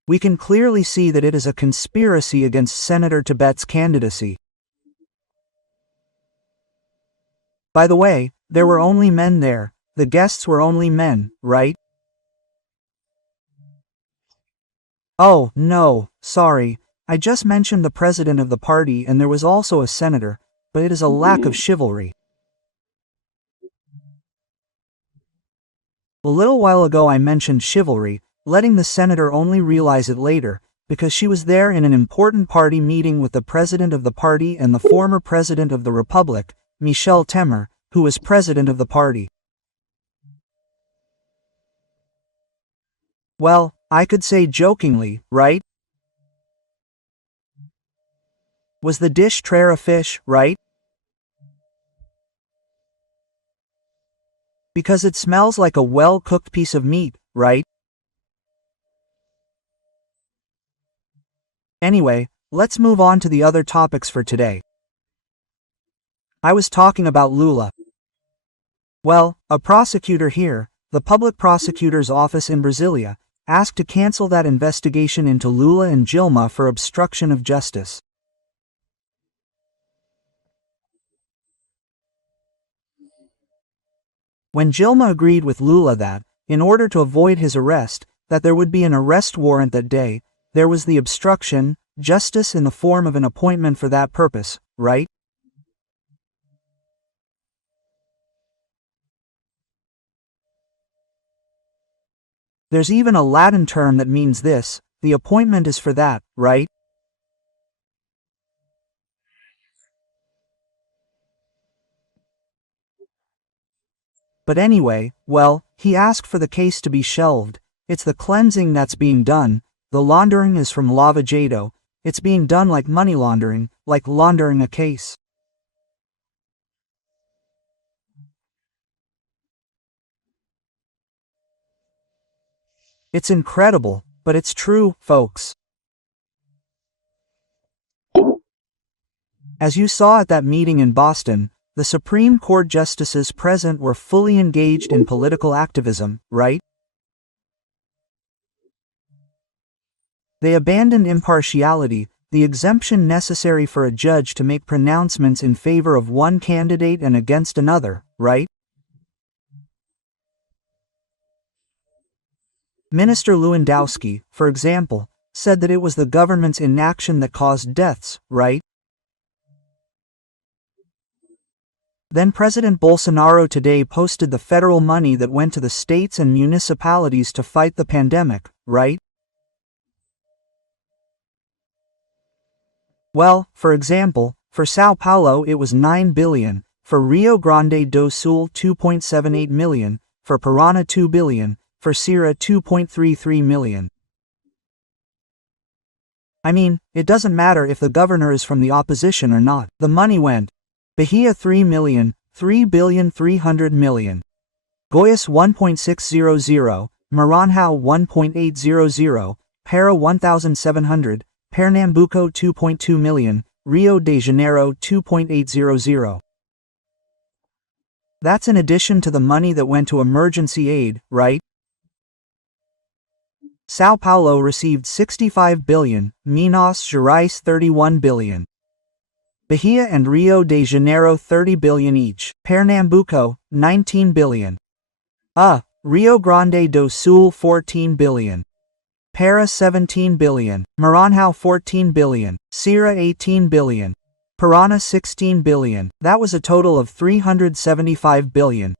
We can clearly see that it is a conspiracy against Senator Tibet's candidacy. By the way, there were only men there. The guests were only men, right? Oh, no, sorry. I just mentioned the president of the party and there was also a senator, but it is a lack of chivalry. A little while ago I mentioned chivalry, letting the senator only realize it later, because she was there in an important party meeting with the president of the party and the former president of the republic, Michel Temer, who was president of the party. Well, I could say jokingly, right? Was the dish tray a fish, right? Because it smells like a well-cooked piece of meat, right? Anyway, let's move on to the other topics for today. I was talking about Lula. Well, a prosecutor here, the public prosecutor's office in Brasilia, asked to cancel that investigation into Lula and Dilma for obstruction of justice. When Dilma agreed with Lula that, in order to avoid his arrest, that there would be an arrest warrant that day, there was the obstruction, justice in the form of an appointment for that purpose, right? There's even a Latin term that means this, the appointment is for that, right? But anyway, well, he asked for the case to be shelved. It's the cleansing that's being done. The laundering is from Lava Jato. It's being done like money laundering, like laundering a case. It's incredible, but it's true, folks. As you saw at that meeting in Boston, the Supreme Court justices present were fully engaged in political activism, right? They abandoned impartiality, the exemption necessary for a judge to make pronouncements in favor of one candidate and against another, right? Minister Lewandowski, for example, said that it was the government's inaction that caused deaths, right? Then President Bolsonaro today posted the federal money that went to the states and municipalities to fight the pandemic, right? Well, for example, for São Paulo it was 9 billion, for Rio Grande do Sul 2.78 million, for Paraná 2 billion, for Ceará 2.33 million. I mean, it doesn't matter if the governor is from the opposition or not. The money went. Bahia 3 million, 3.3 billion. Goiás 1.600, Maranhão 1.800, Para 1,700, Pernambuco 2.2 million, Rio de Janeiro 2.800. That's in addition to the money that went to emergency aid, right? São Paulo received 65 billion, Minas Gerais 31 billion. Bahia and Rio de Janeiro 30 billion each, Pernambuco, 19 billion. Rio Grande do Sul 14 billion. Para 17 billion, Maranhão 14 billion, Ceará 18 billion, Paraná 16 billion. That was a total of 375 billion.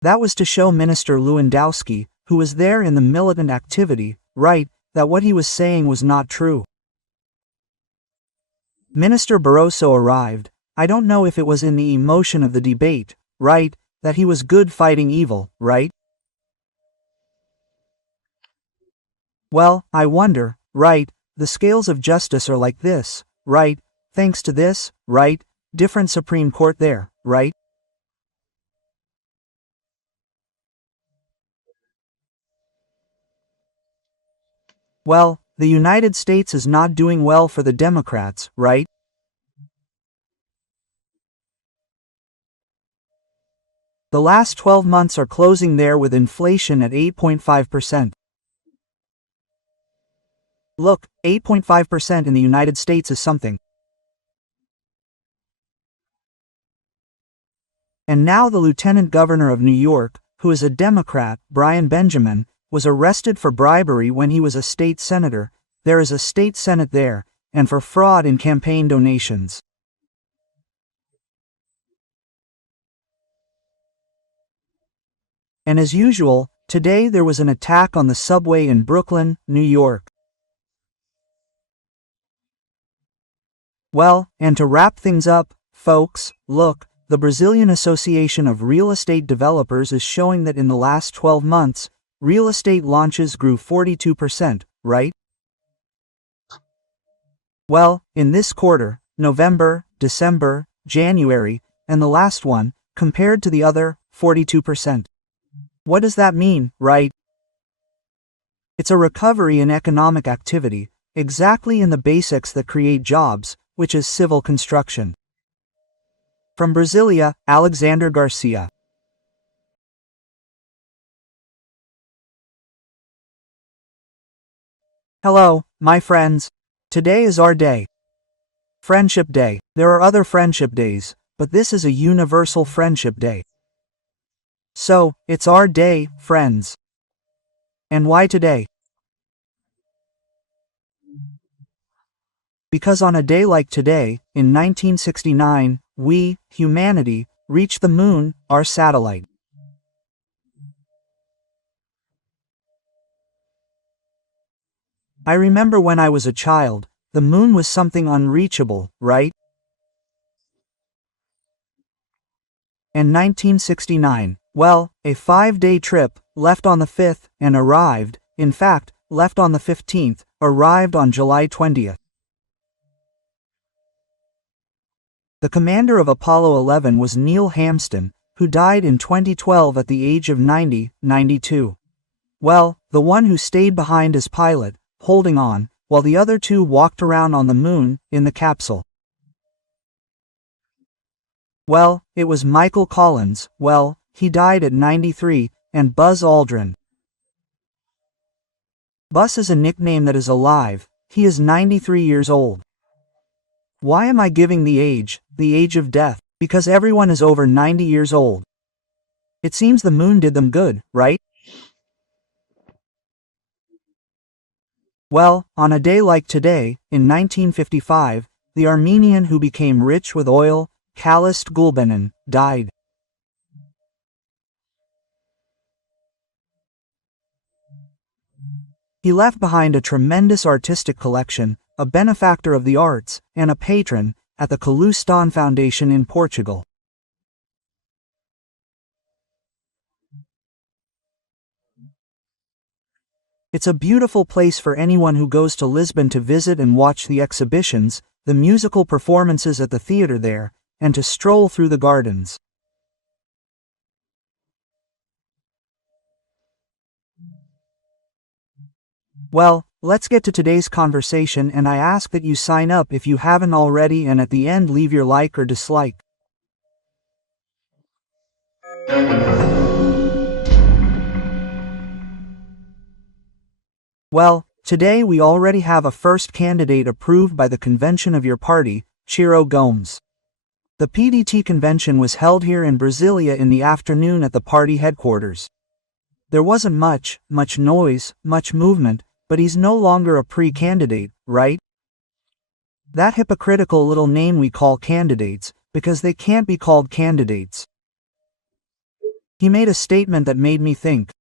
That was to show Minister Lewandowski, who was there in the militant activity, right, that what he was saying was not true. Minister Barroso arrived. I don't know if it was in the emotion of the debate, right, that he was good fighting evil, right? Well, I wonder, right, the scales of justice are like this, right, thanks to this, right, different Supreme Court there, right? Well, the United States is not doing well for the Democrats, right? The last 12 months are closing there with inflation at 8.5%. Look, 8.5% in the United States is something. And now the Lieutenant Governor of New York, who is a Democrat, Brian Benjamin, was arrested for bribery when he was a state senator. There is a state senate there, and for fraud in campaign donations. And as usual, today there was an attack on the subway in Brooklyn, New York. Well, and to wrap things up, folks, look, the Brazilian Association of Real Estate Developers is showing that in the last 12 months, real estate launches grew 42%, right? Well, in this quarter, November, December, January, and the last one, compared to the other, 42%. What does that mean, right? It's a recovery in economic activity, exactly in the basics that create jobs, which is civil construction. From Brasilia, Alexander Garcia. Hello, my friends. Today is our day. Friendship Day. There are other friendship days, but this is a universal friendship day. So, it's our day, friends. And why today? Because on a day like today, in 1969, we, humanity, reached the moon, our satellite. I remember when I was a child, the moon was something unreachable, right? And 1969, well, a 5-day trip, left on the 5th, and arrived, in fact, left on the 15th, arrived on July 20th. The commander of Apollo 11 was Neil Hamston, who died in 2012 at the age of 92. Well, the one who stayed behind as pilot, holding on, while the other two walked around on the moon, in the capsule. Well, it was Michael Collins, well, he died at 93, and Buzz Aldrin. Buzz is a nickname that is alive, he is 93 years old. Why am I giving the age of death? Because everyone is over 90 years old. It seems the moon did them good, right? Well, on a day like today, in 1955, the Armenian who became rich with oil, Kalist Gulbenkian, died. He left behind a tremendous artistic collection, a benefactor of the arts, and a patron, at the Calouste Foundation in Portugal. It's a beautiful place for anyone who goes to Lisbon to visit and watch the exhibitions, the musical performances at the theater there, and to stroll through the gardens. Well, let's get to today's conversation, and I ask that you sign up if you haven't already, and at the end leave your like or dislike. Well, today we already have a first candidate approved by the convention of your party, Ciro Gomes. The PDT convention was held here in Brasilia in the afternoon at the party headquarters. There wasn't much noise, much movement, but he's no longer a pre-candidate, right? That hypocritical little name we call candidates, because they can't be called candidates. He made a statement that made me think.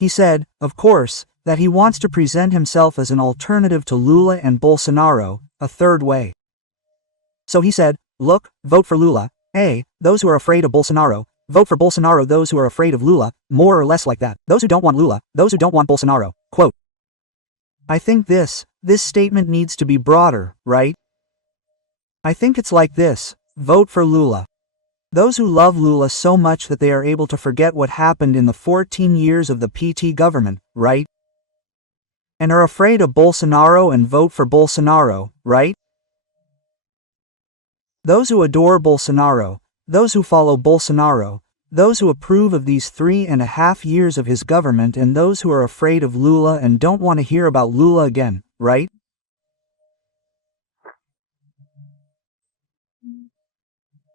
He said, of course, that he wants to present himself as an alternative to Lula and Bolsonaro, a third way. So he said, look, vote for Lula, those who are afraid of Bolsonaro, vote for Bolsonaro, those who are afraid of Lula, more or less like that, those who don't want Lula, those who don't want Bolsonaro, quote. I think this statement needs to be broader, right? I think it's like this, vote for Lula. Those who love Lula so much that they are able to forget what happened in the 14 years of the PT government, right? And are afraid of Bolsonaro and vote for Bolsonaro, right? Those who adore Bolsonaro, those who follow Bolsonaro, those who approve of these 3.5 years of his government and those who are afraid of Lula and don't want to hear about Lula again, right?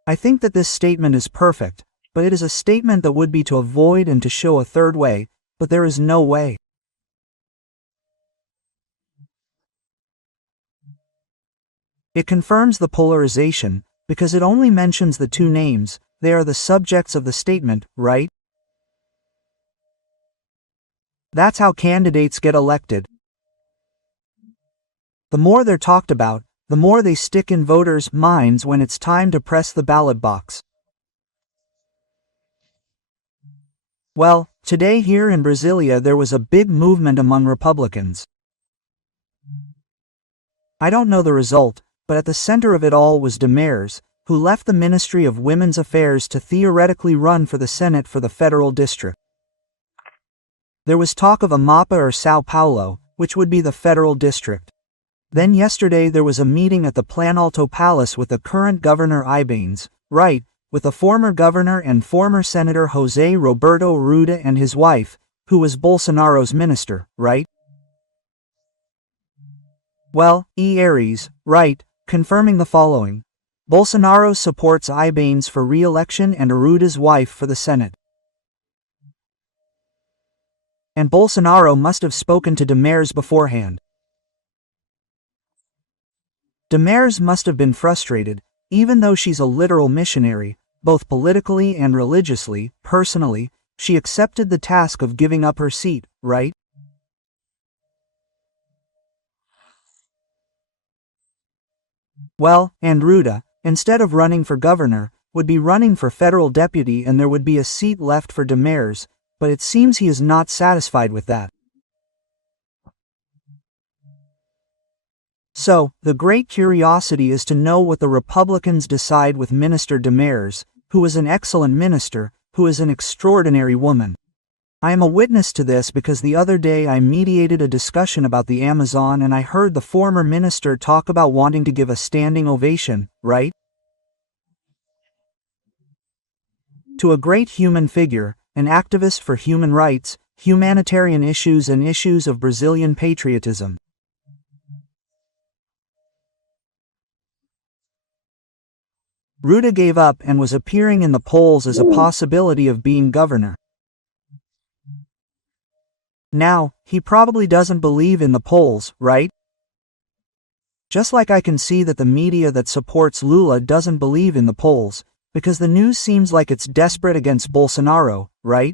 I think that this statement is perfect, but it is a statement that would be to avoid and to show a third way, but there is no way. It confirms the polarization, because it only mentions the two names, they are the subjects of the statement, right? That's how candidates get elected. The more they're talked about, the more they stick in voters' minds when it's time to press the ballot box. Well, today here in Brasilia there was a big movement among Republicans. I don't know the result, but at the center of it all was Demers, who left the Ministry of Women's Affairs to theoretically run for the Senate for the federal district. There was talk of Amapa or São Paulo, which would be the federal district. Then yesterday there was a meeting at the Planalto Palace with the current governor Ibanes, right, with the former governor and former Senator José Roberto Arruda and his wife, who was Bolsonaro's minister, right? Well, Aries, right, confirming the following. Bolsonaro supports Ibanes for re-election and Arruda's wife for the Senate. And Bolsonaro must have spoken to Demers beforehand. Demers must have been frustrated, even though she's a literal missionary, both politically and religiously, personally, she accepted the task of giving up her seat, right? Well, and Arruda, instead of running for governor, would be running for federal deputy and there would be a seat left for Demers, but it seems he is not satisfied with that. So, the great curiosity is to know what the Republicans decide with Minister Demers, who is an excellent minister, who is an extraordinary woman. I am a witness to this because the other day I mediated a discussion about the Amazon and I heard the former minister talk about wanting to give a standing ovation, right? To a great human figure, an activist for human rights, humanitarian issues and issues of Brazilian patriotism. Arruda gave up and was appearing in the polls as a possibility of being governor. Now, he probably doesn't believe in the polls, right? Just like I can see that the media that supports Lula doesn't believe in the polls, because the news seems like it's desperate against Bolsonaro, right?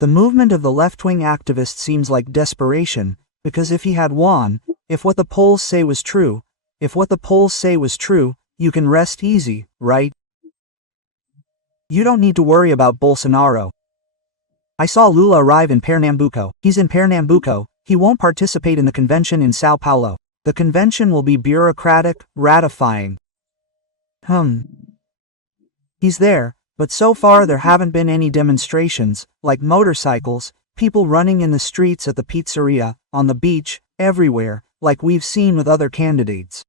The movement of the left-wing activists seems like desperation, because if he had won, if what the polls say was true, you can rest easy, right? You don't need to worry about Bolsonaro. I saw Lula arrive in Pernambuco. He's in Pernambuco. He won't participate in the convention in São Paulo. The convention will be bureaucratic, ratifying. He's there, but so far there haven't been any demonstrations, like motorcycles, people running in the streets at the pizzeria, on the beach, everywhere, like we've seen with other candidates.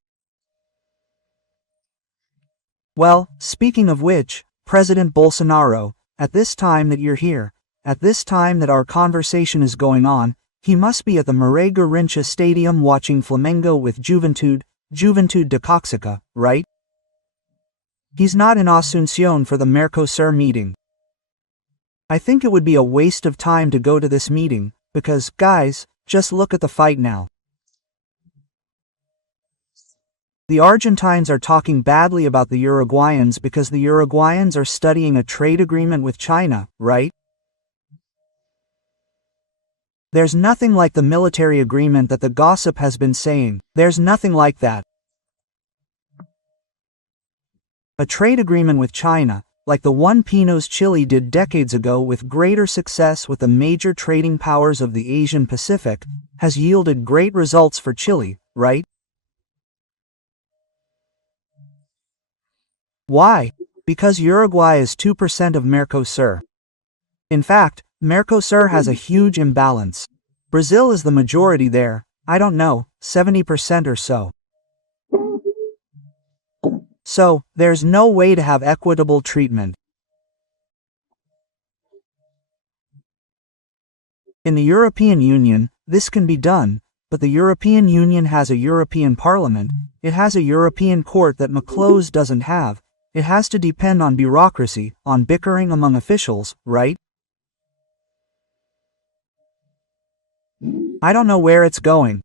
Well, speaking of which, President Bolsonaro, at this time that you're here, at this time that our conversation is going on, he must be at the Maria Garrincha Stadium watching Flamengo with Juventude de Coxica, right? He's not in Asunción for the Mercosur meeting. I think it would be a waste of time to go to this meeting, because, guys, just look at the fight now. The Argentines are talking badly about the Uruguayans because the Uruguayans are studying a trade agreement with China, right? There's nothing like the military agreement that the gossip has been saying. There's nothing like that. A trade agreement with China, like the one Pinot's Chile did decades ago with greater success with the major trading powers of the Asian Pacific, has yielded great results for Chile, right? Why? Because Uruguay is 2% of Mercosur. In fact, Mercosur has a huge imbalance. Brazil is the majority there, I don't know, 70% or so. So, there's no way to have equitable treatment. In the European Union, this can be done, but the European Union has a European Parliament, it has a European Court that McClose doesn't have, it has to depend on bureaucracy, on bickering among officials, right? I don't know where it's going.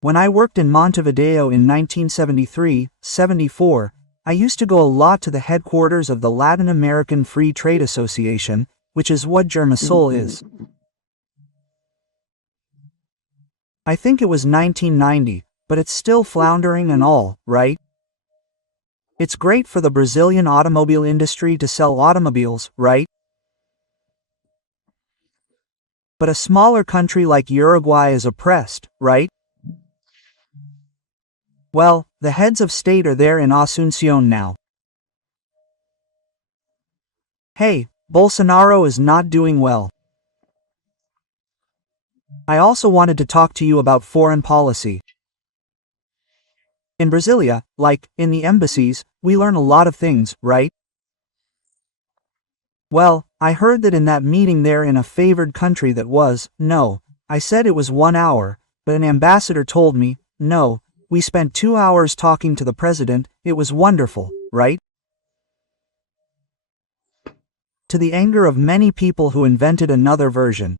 When I worked in Montevideo in 1973-74, I used to go a lot to the headquarters of the Latin American Free Trade Association, which is what Germasol is. I think it was 1990, but it's still floundering and all, right? It's great for the Brazilian automobile industry to sell automobiles, right? But a smaller country like Uruguay is oppressed, right? Well, the heads of state are there in Asunción now. Hey, Bolsonaro is not doing well. I also wanted to talk to you about foreign policy. In Brasilia, like, in the embassies, we learn a lot of things, right? Well, I heard that in that meeting there in a favored country that was, no, I said it was 1 hour, but an ambassador told me, no, we spent 2 hours talking to the president, it was wonderful, right? To the anger of many people who invented another version.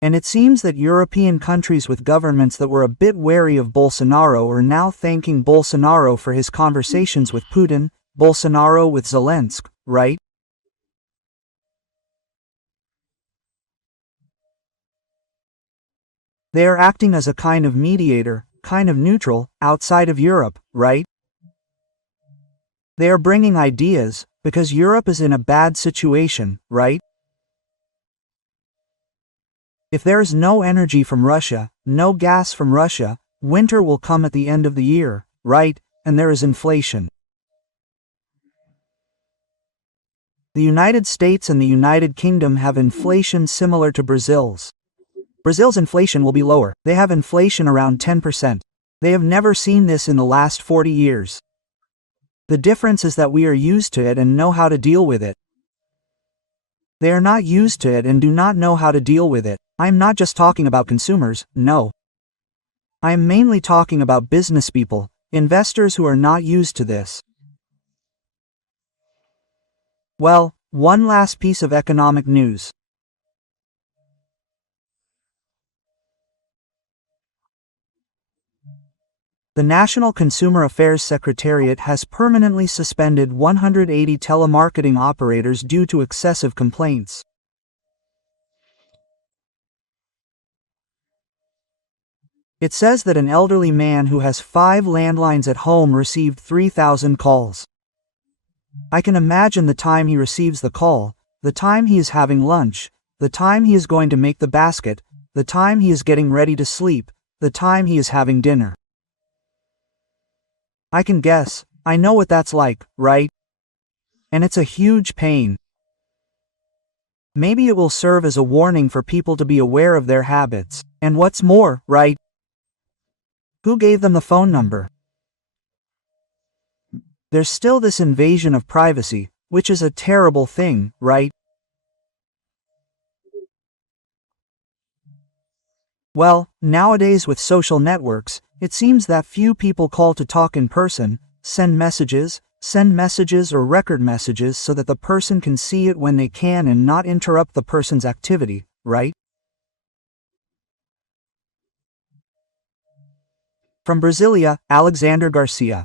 And it seems that European countries with governments that were a bit wary of Bolsonaro are now thanking Bolsonaro for his conversations with Putin, Bolsonaro with Zelensky, right? They are acting as a kind of mediator, kind of neutral, outside of Europe, right? They are bringing ideas, because Europe is in a bad situation, right? If there is no energy from Russia, no gas from Russia, winter will come at the end of the year, right? And there is inflation. The United States and the United Kingdom have inflation similar to Brazil's. Brazil's inflation will be lower. They have inflation around 10%. They have never seen this in the last 40 years. The difference is that we are used to it and know how to deal with it. They are not used to it and do not know how to deal with it. I am not just talking about consumers, no. I am mainly talking about business people, investors who are not used to this. Well, one last piece of economic news. The National Consumer Affairs Secretariat has permanently suspended 180 telemarketing operators due to excessive complaints. It says that an elderly man who has 5 landlines at home received 3,000 calls. I can imagine the time he receives the call, the time he is having lunch, the time he is going to make the basket, the time he is getting ready to sleep, the time he is having dinner. I can guess, I know what that's like, right? And it's a huge pain. Maybe it will serve as a warning for people to be aware of their habits. And what's more, right? Who gave them the phone number? There's still this invasion of privacy, which is a terrible thing, right? Well, nowadays with social networks, it seems that few people call to talk in person, send messages or record messages so that the person can see it when they can and not interrupt the person's activity, right? From Brasilia, Alexander Garcia.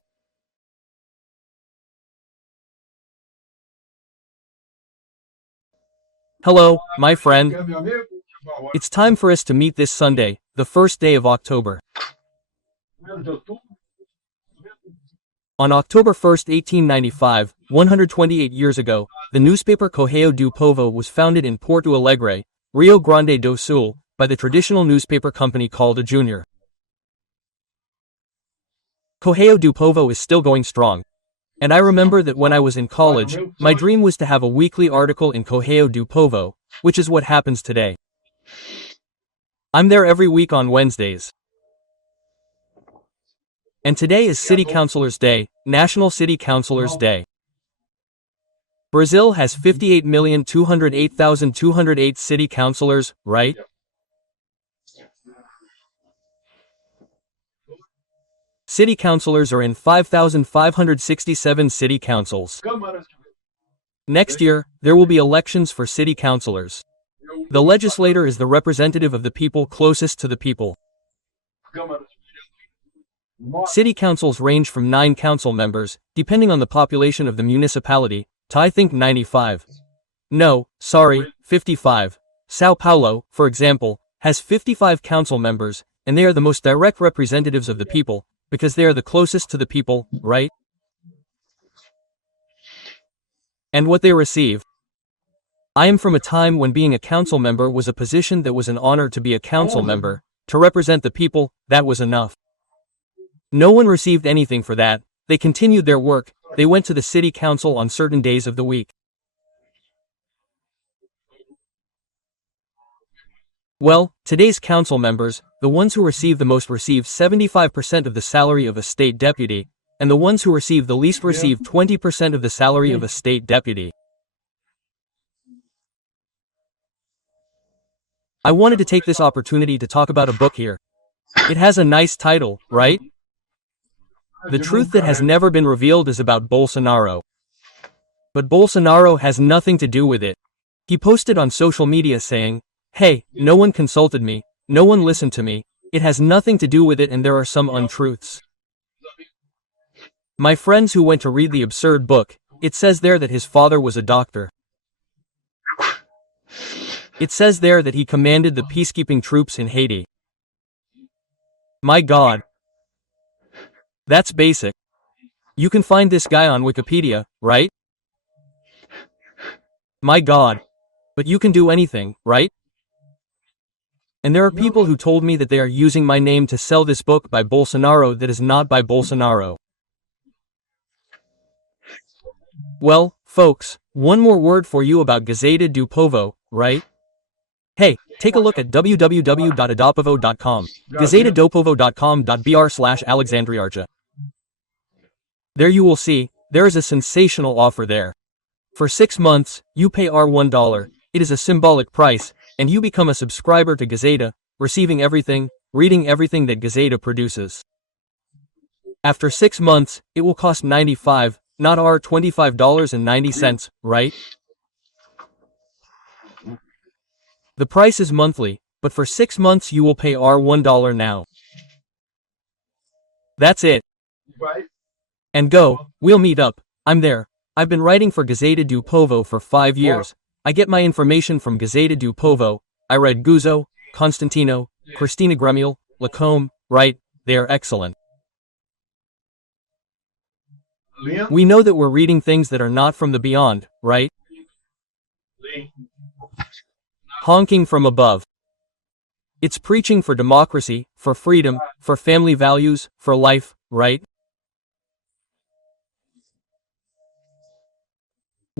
Hello, my friend. It's time for us to meet this Sunday, the first day of October. On October 1, 1895, 128 years ago, the newspaper Correio do Povo was founded in Porto Alegre, Rio Grande do Sul, by the traditional newspaper company called a Junior. Correio do Povo is still going strong. And I remember that when I was in college, my dream was to have a weekly article in Correio do Povo, which is what happens today. I'm there every week on Wednesdays. And today is City Councilors Day, National City Councilors Day. Brazil has 58,208,208 city councilors, right? City councilors are in 5,567 city councils. Next year, there will be elections for city councilors. The legislator is the representative of the people closest to the people. City councils range from 9 council members, depending on the population of the municipality, to I think 95. No, sorry, 55. Sao Paulo, for example, has 55 council members, and they are the most direct representatives of the people, because they are the closest to the people, right? And what they receive. I am from a time when being a council member was a position that was an honor. To be a council member, to represent the people, that was enough. No one received anything for that. They continued their work. They went to the city council on certain days of the week. Well, today's council members, the ones who receive the most receive 75% of the salary of a state deputy, and the ones who receive the least receive 20% of the salary of a state deputy. I wanted to take this opportunity to talk about a book here. It has a nice title, right? The truth that has never been revealed is about Bolsonaro. But Bolsonaro has nothing to do with it. He posted on social media saying, "Hey, no one consulted me, no one listened to me, it has nothing to do with it, and there are some untruths." My friends who went to read the absurd book, it says there that his father was a doctor. It says there that he commanded the peacekeeping troops in Haiti. My God. That's basic. You can find this guy on Wikipedia, right? My God. But you can do anything, right? And there are people who told me that they are using my name to sell this book by Bolsonaro that is not by Bolsonaro. Well, folks, one more word for you about Gazeta do Povo, right? Hey, take a look at www.adapovo.com, gazetadopovo.com.br/alexandriarja. There you will see, there is a sensational offer there. For 6 months, you pay $1. It is a symbolic price, and you become a subscriber to Gazeta, receiving everything, reading everything that Gazeta produces. After 6 months, it will cost $95, not $25.90, right? The price is monthly, but for 6 months you will pay $1 now. That's it. And go, we'll meet up, I'm there. I've been writing for Gazeta do Povo for 5 years. I get my information from Gazeta do Povo. I read Guzzo, Constantino, Cristina Gremiel, Lacombe, right, they are excellent. We know that we're reading things that are not from the beyond, right? Honking from above. It's preaching for democracy, for freedom, for family values, for life, right?